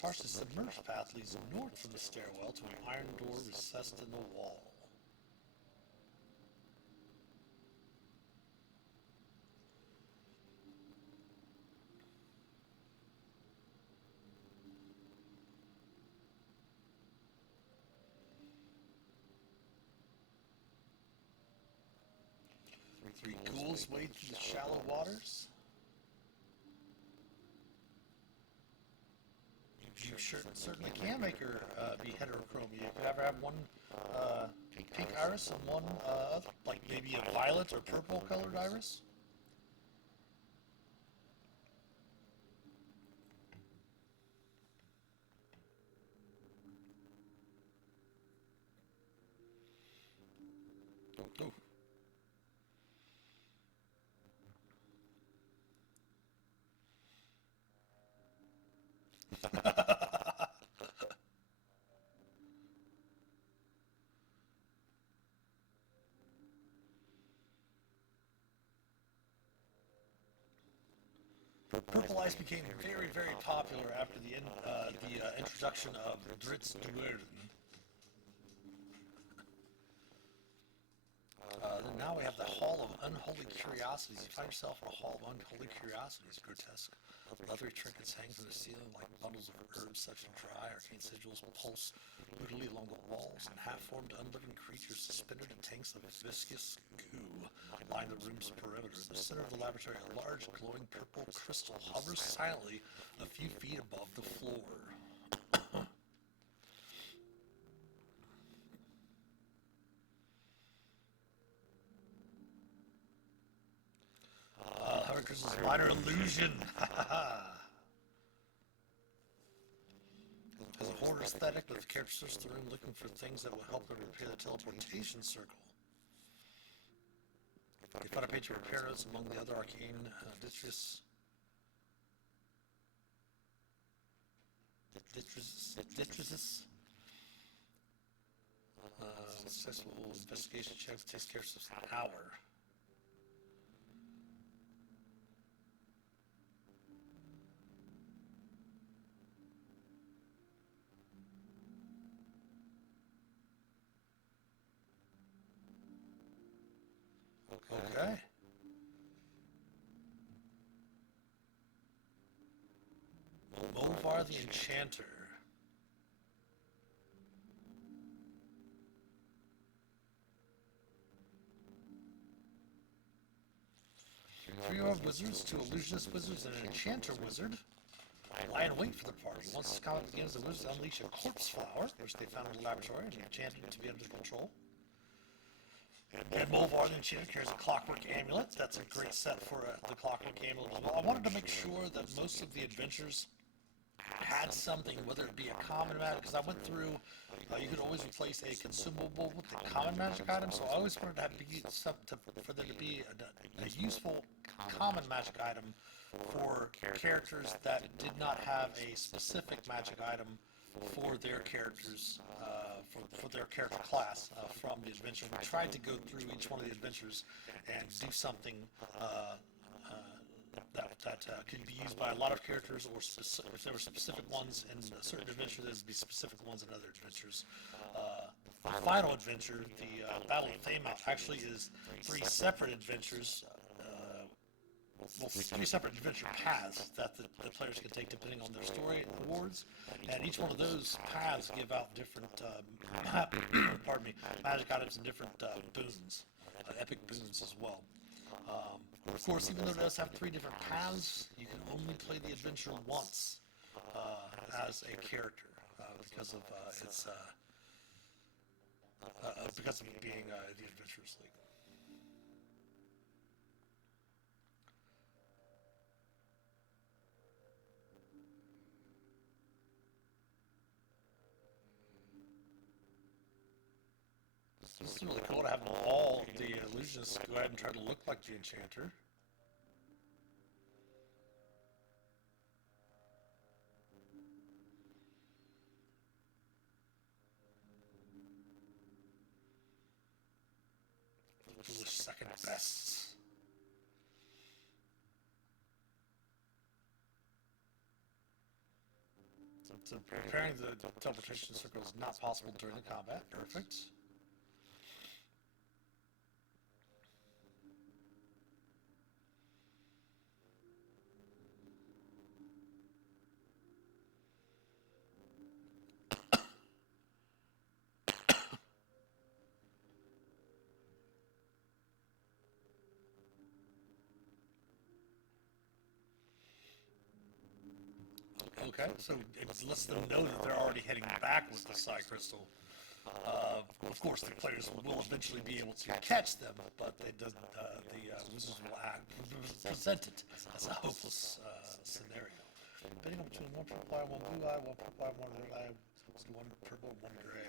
Pars's submerged path leads north from the stairwell to an iron door recessed in the wall. Three ghouls wade through the shallow waters. You shirt certainly can make her be heterochromia. You could ever have one pink iris and one like maybe a violet or purple colored iris. Oh. Purple ice became very, very popular after the introduction of DRW. Then now we have the Hall of Unholy Curiosities. You find yourself in a Hall of Unholy Curiosities. Grotesque leathery trinkets hang from the ceiling like bundles of herbs such as dry. Arcane sigils pulse brutally along the walls, and half-formed unliving creatures suspended in tanks of viscous goo line the room's perimeter. In the center of the laboratory, a large glowing purple crystal hovers silently a few feet above the floor. Crystal's minor illusion. Has a horror aesthetic, but the character searches the room looking for things that will help them repair the teleportation circle. You find a page of repair notes among the other arcane distress. Successful investigation checks takes care of an hour. Okay. Boar the Enchanter. Trio of wizards, two illusionist wizards, and an enchanter wizard lie in wait for the party. Once this combat begins, the wizards unleash a corpse flower, which they found in the laboratory and enchanted to be under control. And Boar the Enchanter carries a clockwork amulet. That's a great set for the clockwork amulet as well. I wanted to make sure that most of the adventures had something, whether it be a common magic, because I went through, you could always replace a consumable with a common magic item, so I always wanted to have for there to be a useful common magic item for characters that did not have a specific magic item for their characters, for their character class from the adventure. We tried to go through each one of the adventures and do something that could be used by a lot of characters, or if there were specific ones in a certain adventure, there'd be specific ones in other adventures. The final adventure, the Battle of Thamount, actually is three separate adventures. Three separate adventure paths that the players can take depending on their story awards, and each one of those paths give out different, pardon me, magic items and different boons, epic boons as well. Of course, even though it does have three different paths, you can only play the adventure once as a character because of because of it being the Adventurers League. This is really cool to have all the illusionists go ahead and try to look like the Enchanter. The second best. So preparing the teleportation circle is not possible during the combat. Perfect. Okay, so it lets them know that they're already heading back with the Psi Crystal. Of course, the players will eventually be able to catch them, but the wizards will present it as a hopeless scenario. Betting on between one purple eye, one blue eye, one purple eye, one red eye, one purple, one gray.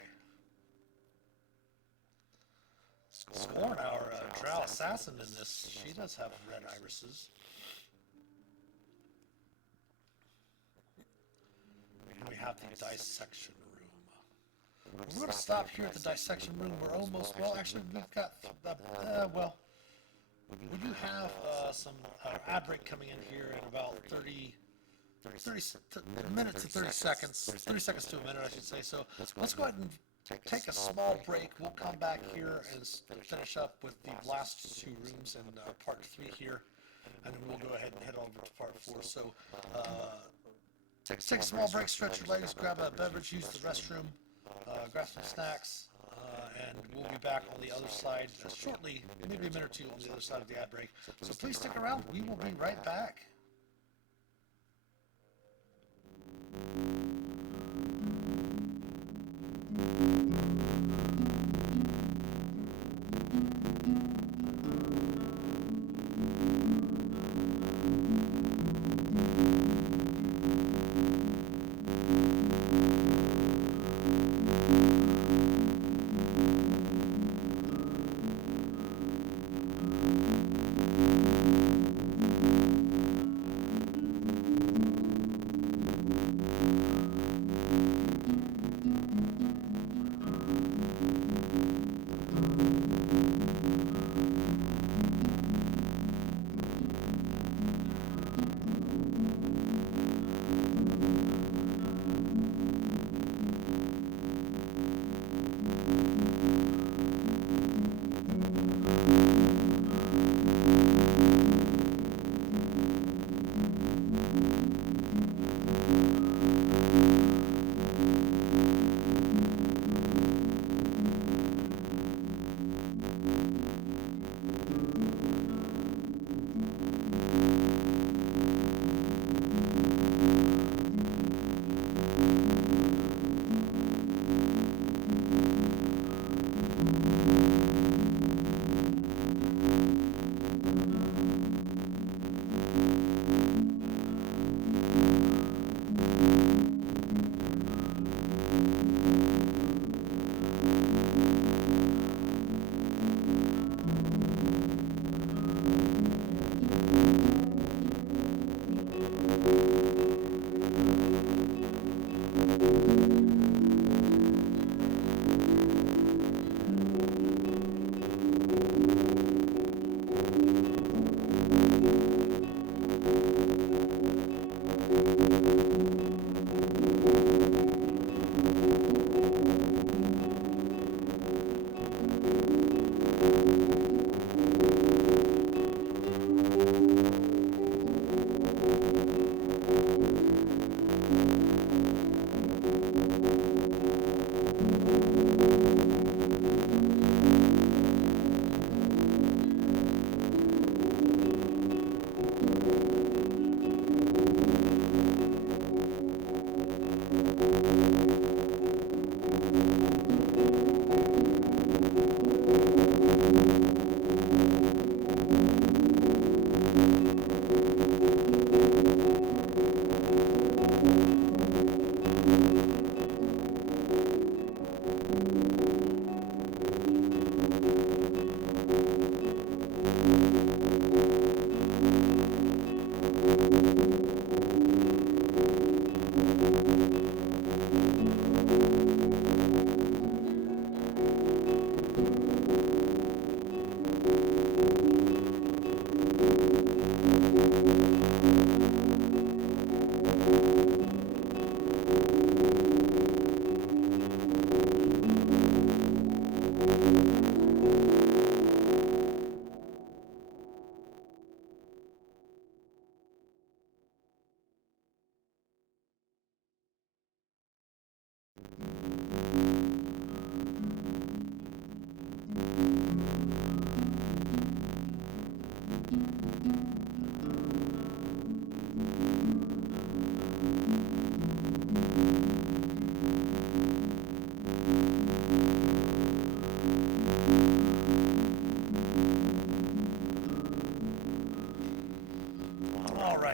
Scorn, our drow assassin in this, she does have red irises. And we have the dissection room. We're going to stop here at the dissection room. We're almost, well, actually, we've got, well, we do have some ad break coming in here in about 30 minutes to 30 seconds, 30 seconds to a minute, I should say. So let's go ahead and take a small break. We'll come back here and finish up with the last two rooms in part 3 here, and then we'll go ahead and head over to part 4. So take a small break, stretch your legs, grab a beverage, use the restroom, grab some snacks, and we'll be back on the other side shortly, maybe a minute or two on the other side of the ad break. So please stick around. We will be right back.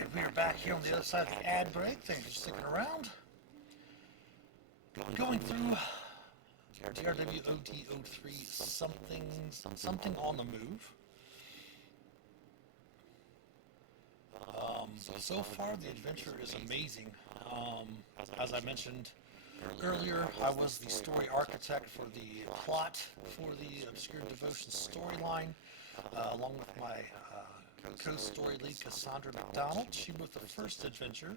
Alright, we are back here on the other side of the ad break. Thanks for sticking around. Going through DRW OD03 something on the move. So far the adventure is amazing. As I mentioned earlier, I was the story architect for the plot for the Obscure Devotion storyline, along with my co-story lead Cassandra McDonald. She wrote the first adventure,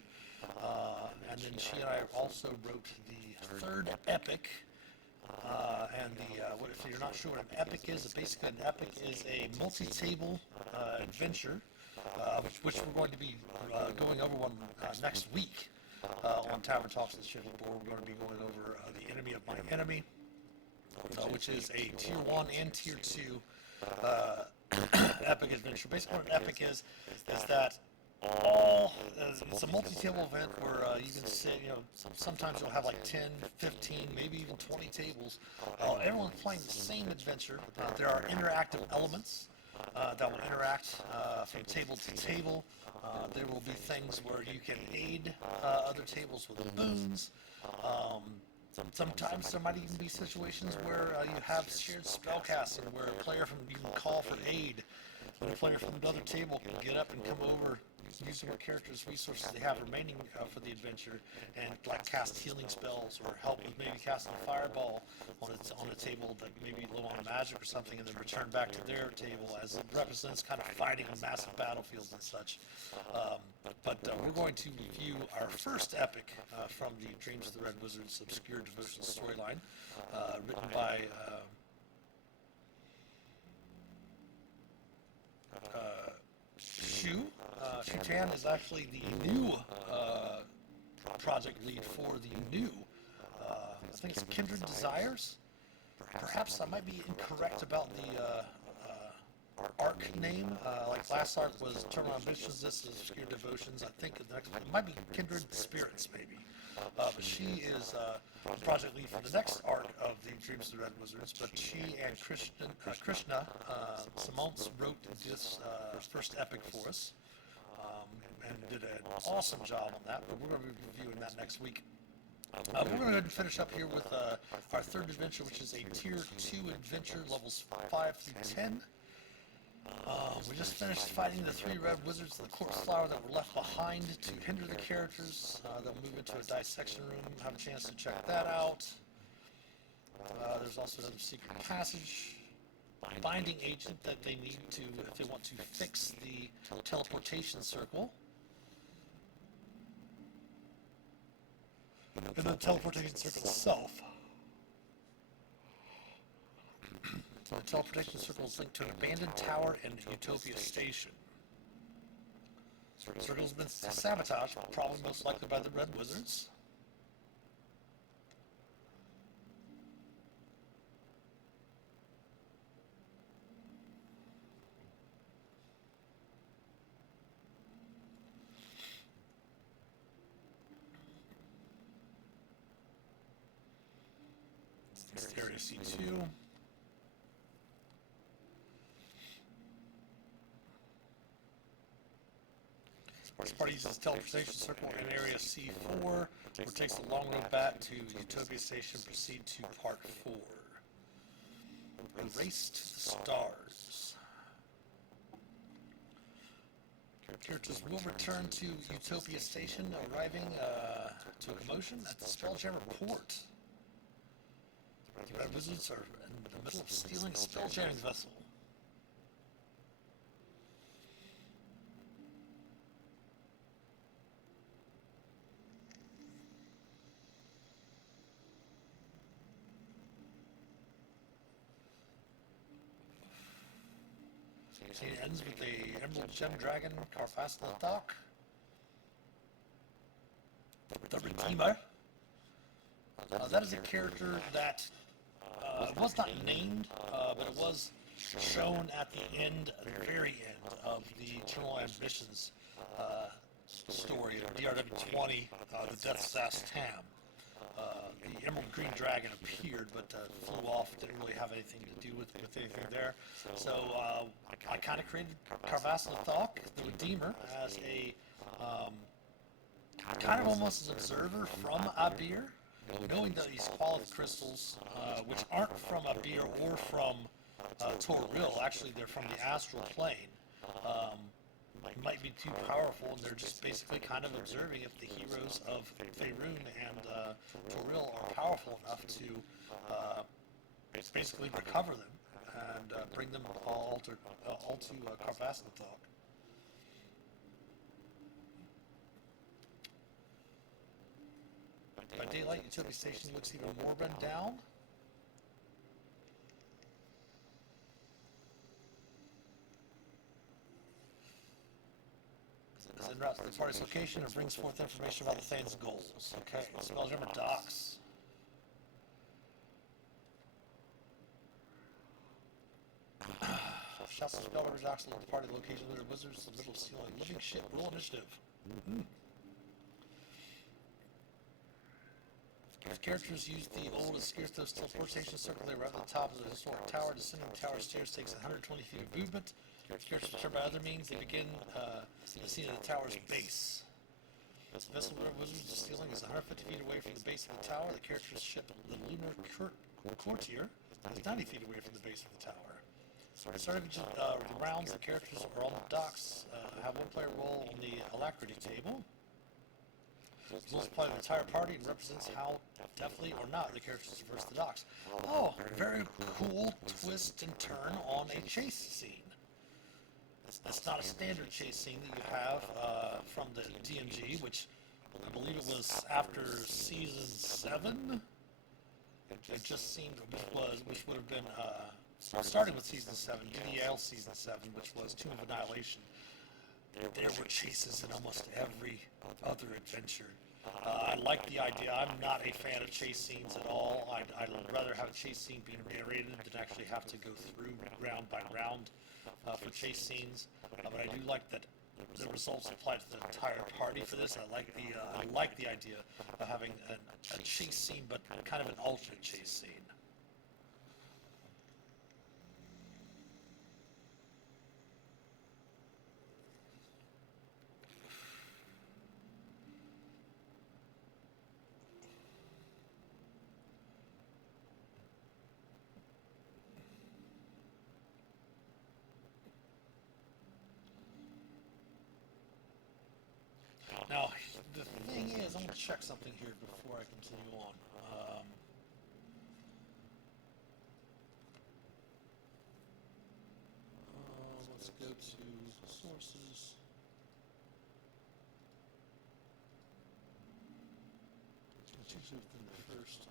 and then she and I also wrote the third epic. If you're not sure what an epic is, basically an epic is a multi-table adventure, which we're going to be going over one next week on Tavern Talks with Shifty Boar. We're going to be going over the enemy of my enemy, which is a tier 1 and tier 2 epic adventure. Basically what an epic is that it's a multi-table event where you can sit, sometimes you'll have like 10, 15, maybe even 20 tables. Everyone's playing the same adventure. There are interactive elements that will interact from table to table. There will be things where you can aid other tables with boons. Sometimes there might even be situations where you have shared spellcasting, where a player you can call for aid, and a player from another table can get up and come over using what characters' resources they have remaining for the adventure, and like cast healing spells or help with maybe casting a fireball on a table that may be low on magic or something, and then return back to their table as it represents kind of fighting on massive battlefields and such. But we're going to review our first epic from the Dreams of the Red Wizard's Obscure Devotion storyline, written by Shu. Shu Tan is actually the new project lead for the new, I think it's Kindred Desires. Perhaps I might be incorrect about the arc name. Like last arc was Terminal Ambitions, this is Obscure Devotions. I think the next one, it might be Kindred Spirits, maybe. But she is project lead for the next arc of the Dreams of the Red Wizards. But she and Krishna Simons wrote this first epic for us, and did an awesome job on that. But we're going to be reviewing that next week. We're going to go ahead and finish up here with our third adventure, which is a Tier 2 adventure, levels 5 through 10. We just finished fighting the 3 red wizards of the corpse flower that were left behind to hinder the characters. They'll move into a dissection room, have a chance to check that out. There's also another secret passage, binding agent that they need to, if they want to fix the teleportation circle. And the teleportation circle itself. The teleportation circle is linked to an abandoned tower in Utopia Station. The circle has been sabotaged, probably most likely by the Red Wizards. Area C2. This party uses teleportation circle in area C4, where it takes the long road back to Utopia Station, proceed to part 4. The race to the stars. Characters will return to Utopia Station, arriving to a commotion at the Spelljammer port. The Red Wizards are in the middle of stealing a spelljamming vessel. See, it ends with the Emerald Gem Dragon Carfasla Dock. The Redeemer. That is a character that was not named, but it was shown at the end, the very end of the Eternal Ambitions story of DRW 20, the Death Sass Tam. The Emerald Green Dragon appeared, but flew off, didn't really have anything to do with anything there. So I kind of created Carvasla Thok, the Redeemer, as a um, kind of almost an observer from Abir, knowing that these quality crystals, which aren't from Abir or from Toril, actually they're from the astral plane, um, might be too powerful, and they're just basically kind of observing if the heroes of Faerun and Toril are powerful enough to basically recover them and bring them all to Carvasnathog. By daylight, utility station looks even more run down. As en route to the party's location, it brings forth information about the Thane's goals. Okay, spells remember docks. Shouts to spell remember docks at the party location. Little wizards in the middle of stealing living shit. Roll initiative. If characters use the old Skirthos teleportation circle, they arrive at the top of the historic tower. Descending the tower stairs takes 120 feet of movement. If characters return by other means, they begin the scene of the tower's base. The vessel where wizards are stealing is 150 feet away from the base of the tower. The character's ship, the Lunar Courtier, is 90 feet away from the base of the tower. Starting with the rounds, the characters are on the docks, have one player roll on the alacrity table. Results apply to the entire party and represents how deftly or not the characters traverse the docks. Oh, very cool twist and turn on a chase scene. It's not a standard chase scene that you have from the DMG, which I believe it was after season 7. It just seemed, which would have been starting with season 7, DDL season 7, which was Tomb of Annihilation. There were chases in almost every other adventure. I like the idea. I'm not a fan of chase scenes at all. I'd rather have a chase scene being narrated than actually have to go through round by round for chase scenes. But I do like that the results apply to the entire party for this. I like the idea of having a chase scene, but kind of an alternate chase scene. Now, the thing is, I'm going to check something here before I continue on. Let's go to sources. It's usually within the first.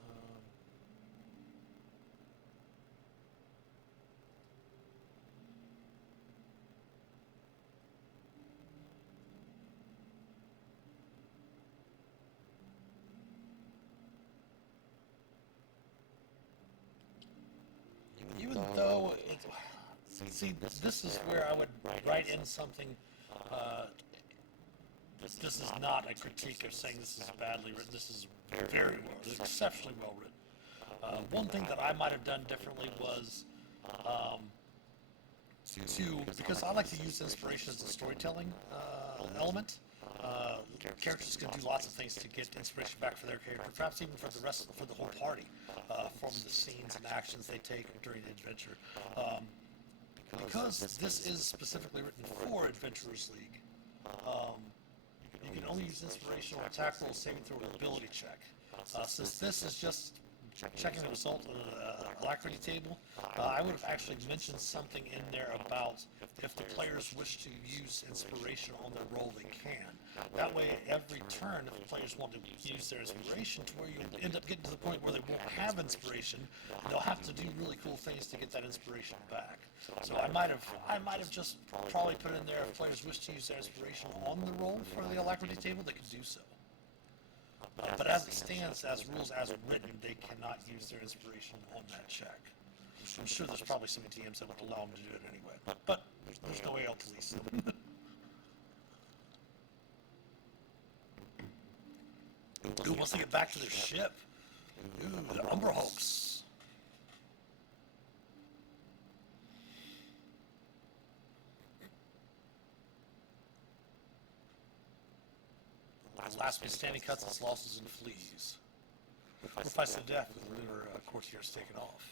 Even though it, see, this is where I would write in something. This is not a critique of saying this is badly written. This is very well, it's exceptionally well written. One thing that I might have done differently was because I like to use inspiration as a storytelling element. Characters can do lots of things to get inspiration back for their character, perhaps even for the whole party, from the scenes and actions they take during the adventure. Because this is specifically written for Adventurers League, you can only use inspiration or attack roll, saving throw, or ability check. Since this is just checking the result of the alacrity table, I would have actually mentioned something in there about if the players wish to use inspiration on their roll, they can. That way, every turn, if the players want to use their inspiration to where you end up getting to the point where they won't have inspiration, they'll have to do really cool things to get that inspiration back. So I might have just probably put in there if players wish to use their inspiration on the roll for the alacrity table, they can do so. But as it stands, as rules as written, they cannot use their inspiration on that check. I'm sure there's probably some DMs that would allow them to do it anyway, but there's no way I'll police them. Ooh, once they get back to their ship, ooh, the Umber Hulks. Last man standing cuts its losses and flees. Or fights to death with the river courtiers taken off.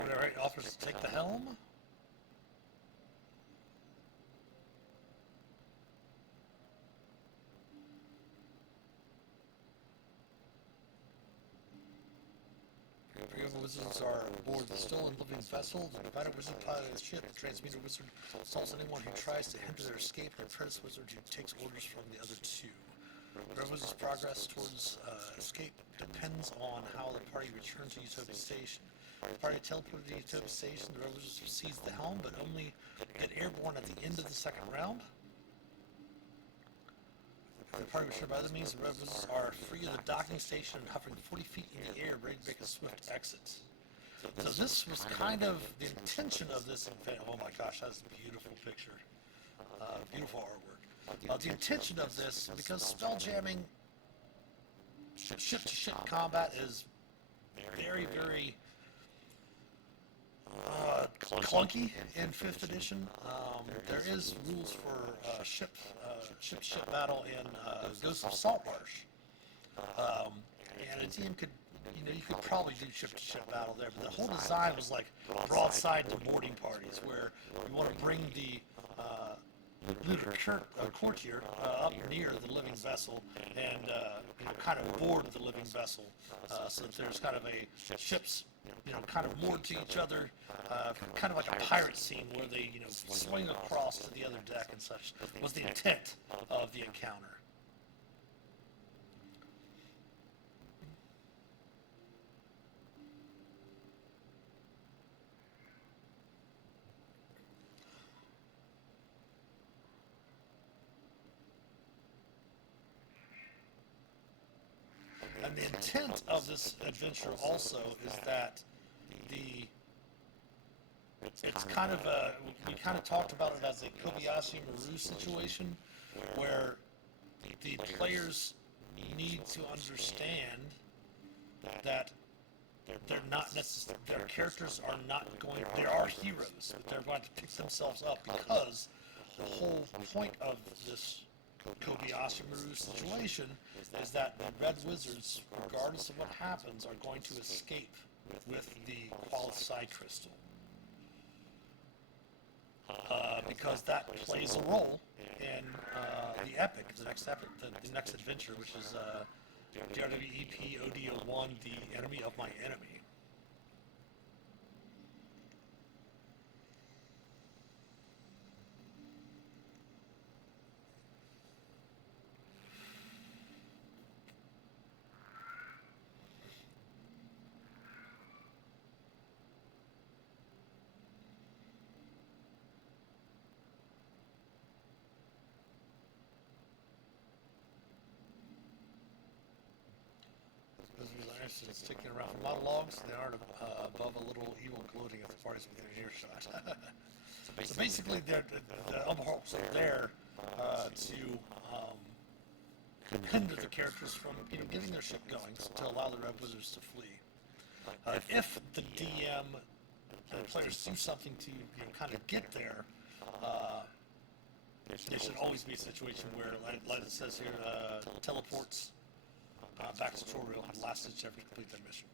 Alright, offers to take the helm. Three other wizards are aboard the stolen living vessel. The divided wizard piloted the ship. The transmuter wizard assaults anyone who tries to hinder their escape, and the apprentice wizard who takes orders from the other two. The red wizard's progress towards escape depends on how the party returns to Utopia Station. The party teleported to Utopia Station. The red wizard seized the helm, but only get airborne at the end of the second round. The party returned by other means. The red wizards are free of the docking station and hovering 40 feet in the air, ready to make a swift exit. So this was kind of the intention of this event. Oh my gosh, that's a beautiful picture. Beautiful artwork. The intention of this, because spell jamming ship-to-ship combat is very, very clunky in 5th edition. There is rules for ship-to-ship battle in Ghosts of Saltmarsh. And a team could, you could probably do ship-to-ship battle there, but the whole design was like broadside to boarding parties, where you want to bring the looter courtier up near the living vessel and kind of board the living vessel, so that there's kind of a ships kind of moored to each other, kind of like a pirate scene where they swing across to the other deck and such, was the intent of the encounter. And the intent of this adventure also is that it's kind of we kind of talked about it as a Kobayashi Maru situation, where the players need to understand that they're not necessarily, their characters are not going, they are heroes, but they're going to pick themselves up, because the whole point of this Kobayashi Maru situation is that the Red Wizards, regardless of what happens, are going to escape with the Qualified Crystal. Because that plays a role in the epic, the next adventure, which is DRW ODO1, The Enemy of My Enemy. Is sticking around for monologues. They are above a little evil gloating at the parties within earshot. So basically, the Umhawks are there to hinder the characters from getting their ship going, to allow the Red Wizards to flee. If the DM and the players do something to kind of get there, there should always be a situation where, like it says here, teleports back to tutorial and last ditch effort to complete that mission.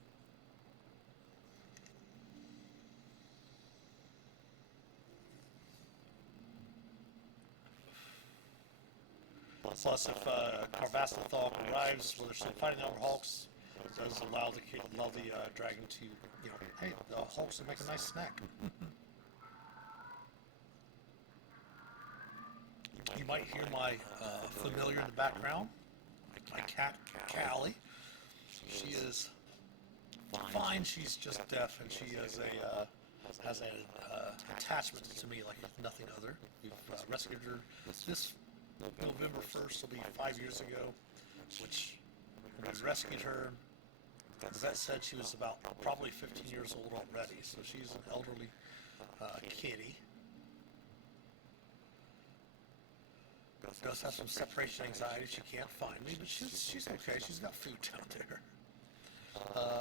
Plus, if Carvasthal arrives while they're still fighting the other Hulks, it does allow the dragon to, hey, the Hulks will make a nice snack. You might hear my familiar in the background. My cat, Callie. She is fine. She's just deaf, and she has an attachment to me like nothing other. We've rescued her this November 1st. Will be 5 years ago, which when we rescued her, the vet said she was about probably 15 years old already. So she's an elderly kitty. Does have some separation anxiety. She can't find me, but she's okay. She's got food down there.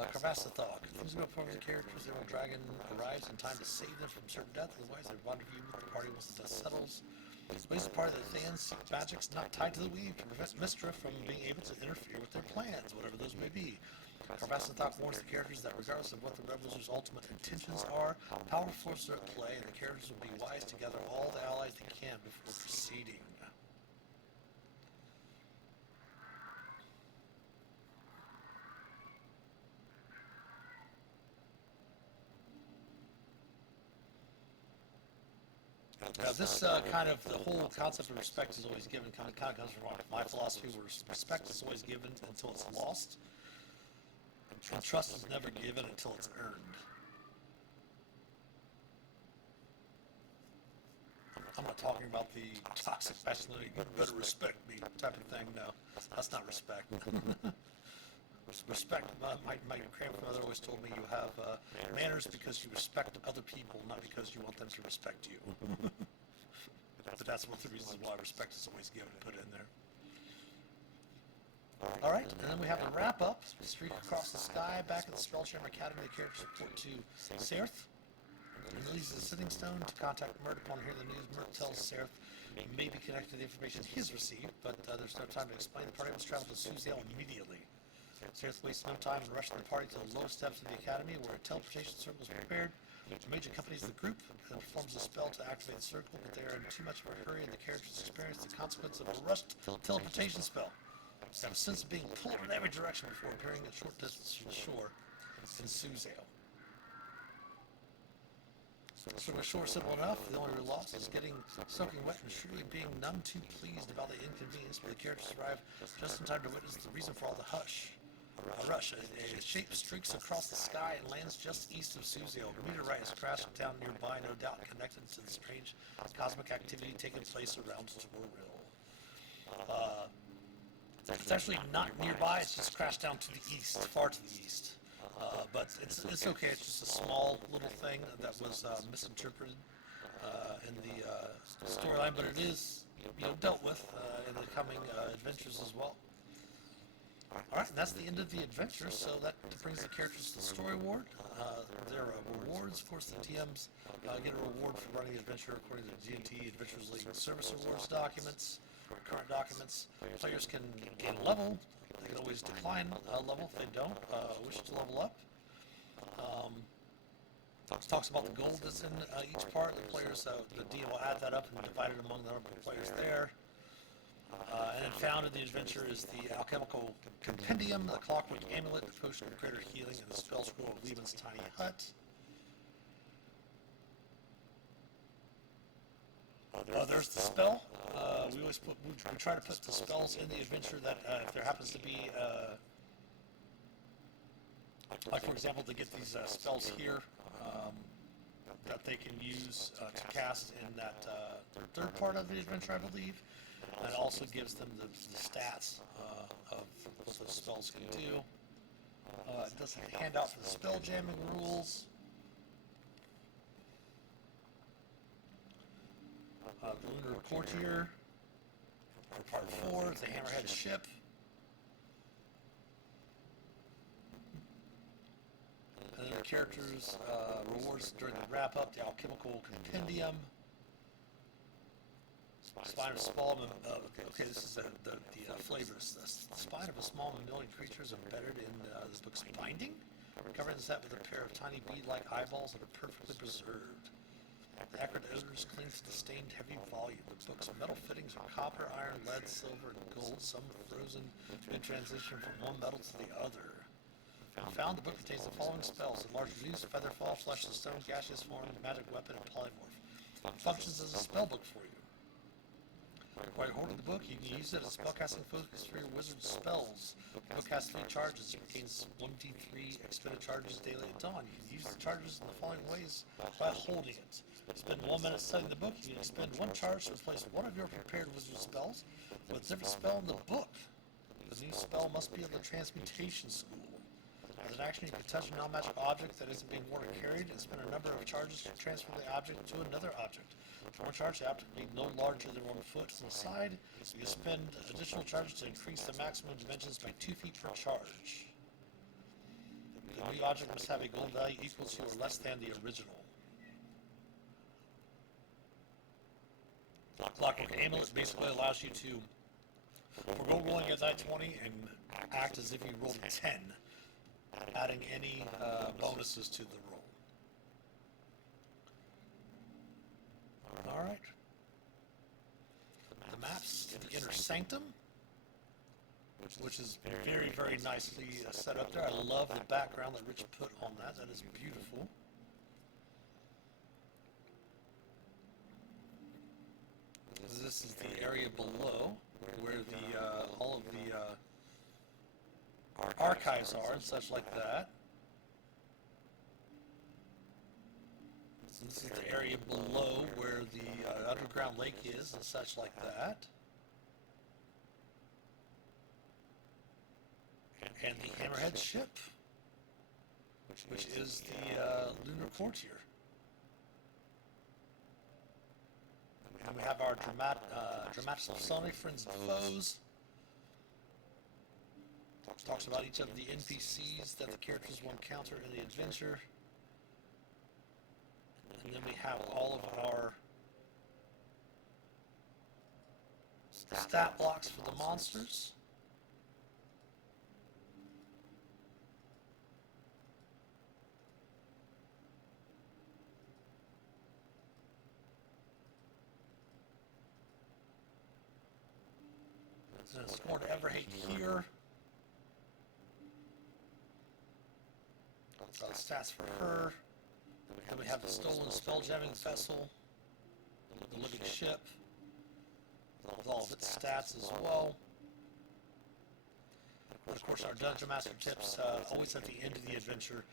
Carvassathok. Things go for the characters. Their own dragon arrives in time to save them from certain death. Otherwise, they rendezvous with the party once the dust settles. Ways the party that fans seek magics not tied to the weave to prevent Mistra from being able to interfere with their plans, whatever those may be. Carvassathok warns the characters that regardless of what the Red Wizard's ultimate intentions are, power forces are at play, and the characters will be wise to gather all the allies they can before proceeding. Now, this kind of the whole concept of respect is always given. Kind of comes from my philosophy, where respect is always given until it's lost, and trust is never given until it's earned. I'm not talking about the toxic masculinity, you better respect me type of thing. No, that's not respect. Respect. My grandfather always told me you have manners because you respect other people, not because you want them to respect you. But that's one of the reasons why respect is always given and put in there. All right, and then we have a wrap up. Streak across the sky. Back at the Spellchamber Academy, the characters report to Sereth. And releases a sitting stone to contact Mert upon hearing the news. Mert tells Sereth he may be connected to the information he's received, but there's no time to explain. The party must travel to Suzail immediately. Sereth wastes no time in rushing the party to the low steps of the academy, where a teleportation circle is prepared. Mage accompanies the group and performs a spell to activate the circle, but they are in too much of a hurry, and the characters experience the consequence of a rushed teleportation spell. They have a sense of being pulled in every direction before appearing at short distance from the shore in Suzail. So the shore simple enough. The only real loss is getting soaking wet and surely being none too pleased about the inconvenience, but the characters arrive just in time to witness the reason for all the a rush. A shape streaks across the sky and lands just east of Suzail. A meteorite has crashed down nearby, no doubt connected to the strange cosmic activity taking place around Toril. It's actually not nearby, it's just crashed down to the east, far to the east. But it's okay, it's just a small little thing that was misinterpreted in the storyline, but it is dealt with in the coming adventures as well. Alright, and that's the end of the adventure, so that brings the characters to the story award. There are rewards. Of course, the TMs get a reward for running the adventure according to the D&T Adventures League Service Awards documents, current documents. Players can gain a level. They can always decline a level if they don't wish to level up. It talks about the gold that's in each part. The players, the DM will add that up and divide it among the number of players there. And then found in the adventure is the alchemical compendium, the clockwork amulet, the potion of greater healing, and the spell scroll of Leben's tiny hut. There's the spell. We try to put the spells in the adventure that if there happens to be, like for example, to get these spells here that they can use to cast in that third part of the adventure, I believe. And it also gives them the stats of what those spells can do. It does have a handout for the spell jamming rules. The Lunar Courtier for part 4 is the Hammerhead ship. And then the characters' rewards during the wrap-up, the Alchemical Compendium. Spine of a small, okay, this is the flavors. The spine of a small mammalian creature is embedded in this book's binding, covering the set with a pair of tiny bead-like eyeballs that are perfectly preserved. The acrid odors cling to the stained heavy volume. The book's metal fittings are copper, iron, lead, silver, and gold, some frozen in transition from one metal to the other. Found the book contains the following spells: Enlarged Use, Featherfall, Flesh the Stone, Gaseous Form, Magic Weapon, and Polymorph. It functions as a spellbook for you. While you're holding the book, you can use it as spellcasting focus for your wizard's spells. The book has 3 charges. It contains 1d3 expended charges daily at dawn. You can use the charges in the following ways by holding it. Spend 1 minute studying the book. You can expend 1 charge to replace one of your prepared wizard spells with a different spell in the book. The new spell must be of the Transmutation School. As an action, you can touch a non-magic object that isn't being worn or carried and spend a number of charges to transfer the object to another object. For one charge, the object will be no larger than 1 foot on the side. You can spend additional charges to increase the maximum dimensions by 2 feet per charge. The new object must have a gold value equal to or less than the original. Clockwork Amulet basically allows you to forgo rolling at die 20 and act as if you rolled a 10, adding any bonuses to the roll. Alright. The maps to the Inner Sanctum, which is very, very nicely set up there. I love the background that Rich put on that. That is beautiful. This is the area below where the all of the archives are and such like that. This is the area below where the underground lake is and such like that. And the Hammerhead ship, which is the Lunar Courtier. And we have our dramatic Sonic friends and foes. Talks about each of the NPCs that the characters will encounter in the adventure. And then we have all of our stat blocks for the monsters. Scorn to Ever Hate here. Stats for her. Then we have the Stolen Spelljamming Vessel, the Living Ship, with all of its stats as well. And of course, our Dungeon Master tips, always at the end of the adventure,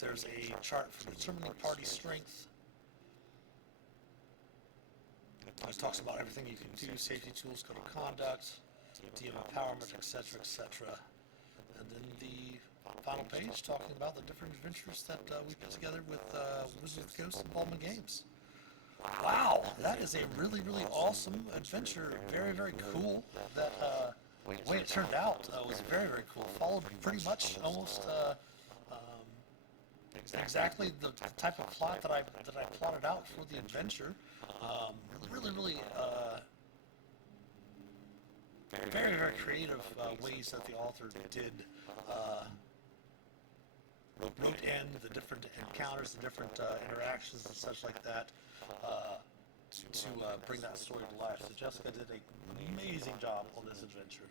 there's a chart for determining party strength. It talks about everything you can do, safety tools, code of conduct, DM empowerment, etc., etc. And then the final page talking about the different adventures that we put together with Wizards of the Coast and Baldwin Games. Wow, that is a really, really awesome adventure. Very, very cool. That the way it turned out was very, very cool. Followed pretty much almost exactly the type of plot that I plotted out for the adventure. Really, really very, very creative ways that the author did wrote in the different encounters, the different interactions and such like that to bring that story to life. So Jessica did an amazing job on this adventure.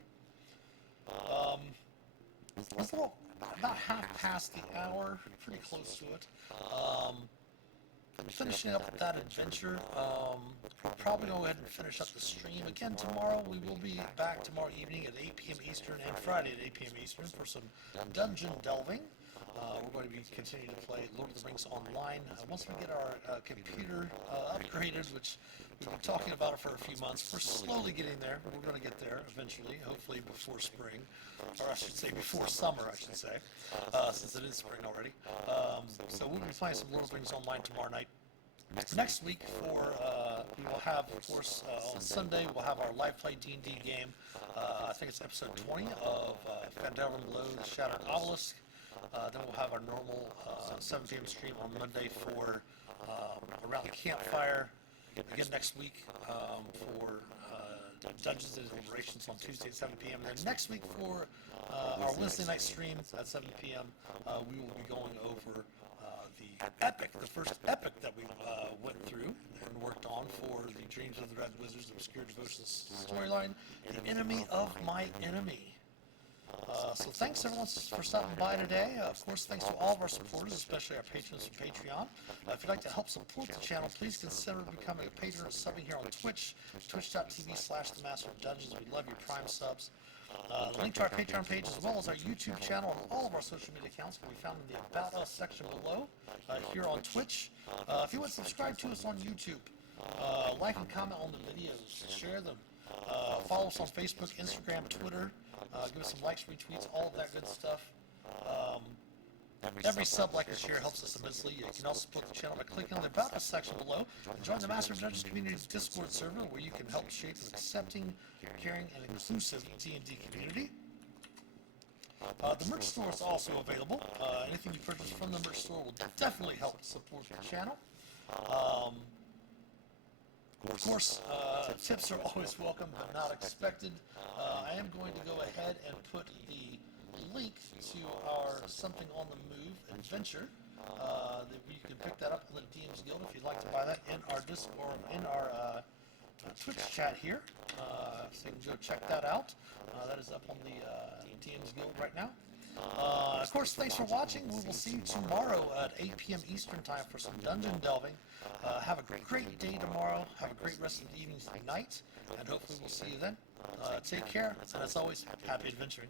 It's a little, about half past the hour, pretty close to it. Finishing up that adventure, we'll probably go ahead and finish up the stream. Again, tomorrow we will be back tomorrow evening at 8 p.m. Eastern and Friday at 8 p.m. Eastern for some dungeon delving. We're going to be continuing to play Lord of the Rings Online. Once we get our computer upgraded, which we've been talking about it for a few months, we're slowly getting there, but we're going to get there eventually, hopefully before spring, or I should say before summer, I should say, since it is spring already. So we'll be playing some Lord of the Rings Online tomorrow night. Next week, we will have, of course, on Sunday, we'll have our live play D&D game. I think it's episode 20 of Fandelver Below the Shattered Obelisk. Then we'll have our normal 7 p.m. stream on Monday for Around the Campfire. Again next week for Dungeons and Deliberations on Tuesday at 7 p.m. And then next week for our Wednesday night stream at 7 p.m. We will be going over the first epic that we went through and worked on for the Dreams of the Red Wizards Obscure Devotions storyline, The Enemy of My Enemy. So thanks everyone for stopping by today. Of course, thanks to all of our supporters, especially our patrons from Patreon. If you'd like to help support the channel, please consider becoming a patron or subbing here on Twitch, twitch.tv/themasterdungeons. We love your Prime subs. The link to our Patreon page as well as our YouTube channel and all of our social media accounts can be found in the About Us section below here on Twitch. If you would subscribe to us on YouTube, like and comment on the videos, share them. Follow us on Facebook, Instagram, Twitter. Give us some likes, retweets, all of that good stuff. Um, Every sub, like, and share helps us immensely. You can also support the channel by clicking on the About Us section below and join the Master of Dungeons Community's Discord server, where you can help shape an accepting, caring, and inclusive D&D community. The merch store is also available. Anything you purchase from the merch store will definitely help support the channel. Of course, tips are always welcome but not expected. I am going to go ahead and put the link to our Something on the Move adventure. You can pick that up in the DM's Guild if you'd like to buy that in our Discord, in our Twitch chat here. So you can go check that out. That is up on the DM's Guild right now. Of course, thanks for watching. We will see you tomorrow at 8 p.m. Eastern Time for some dungeon delving. Have a great day tomorrow. Have a great rest of the evening and night. And hopefully we'll see you then. Take care. And as always, happy adventuring.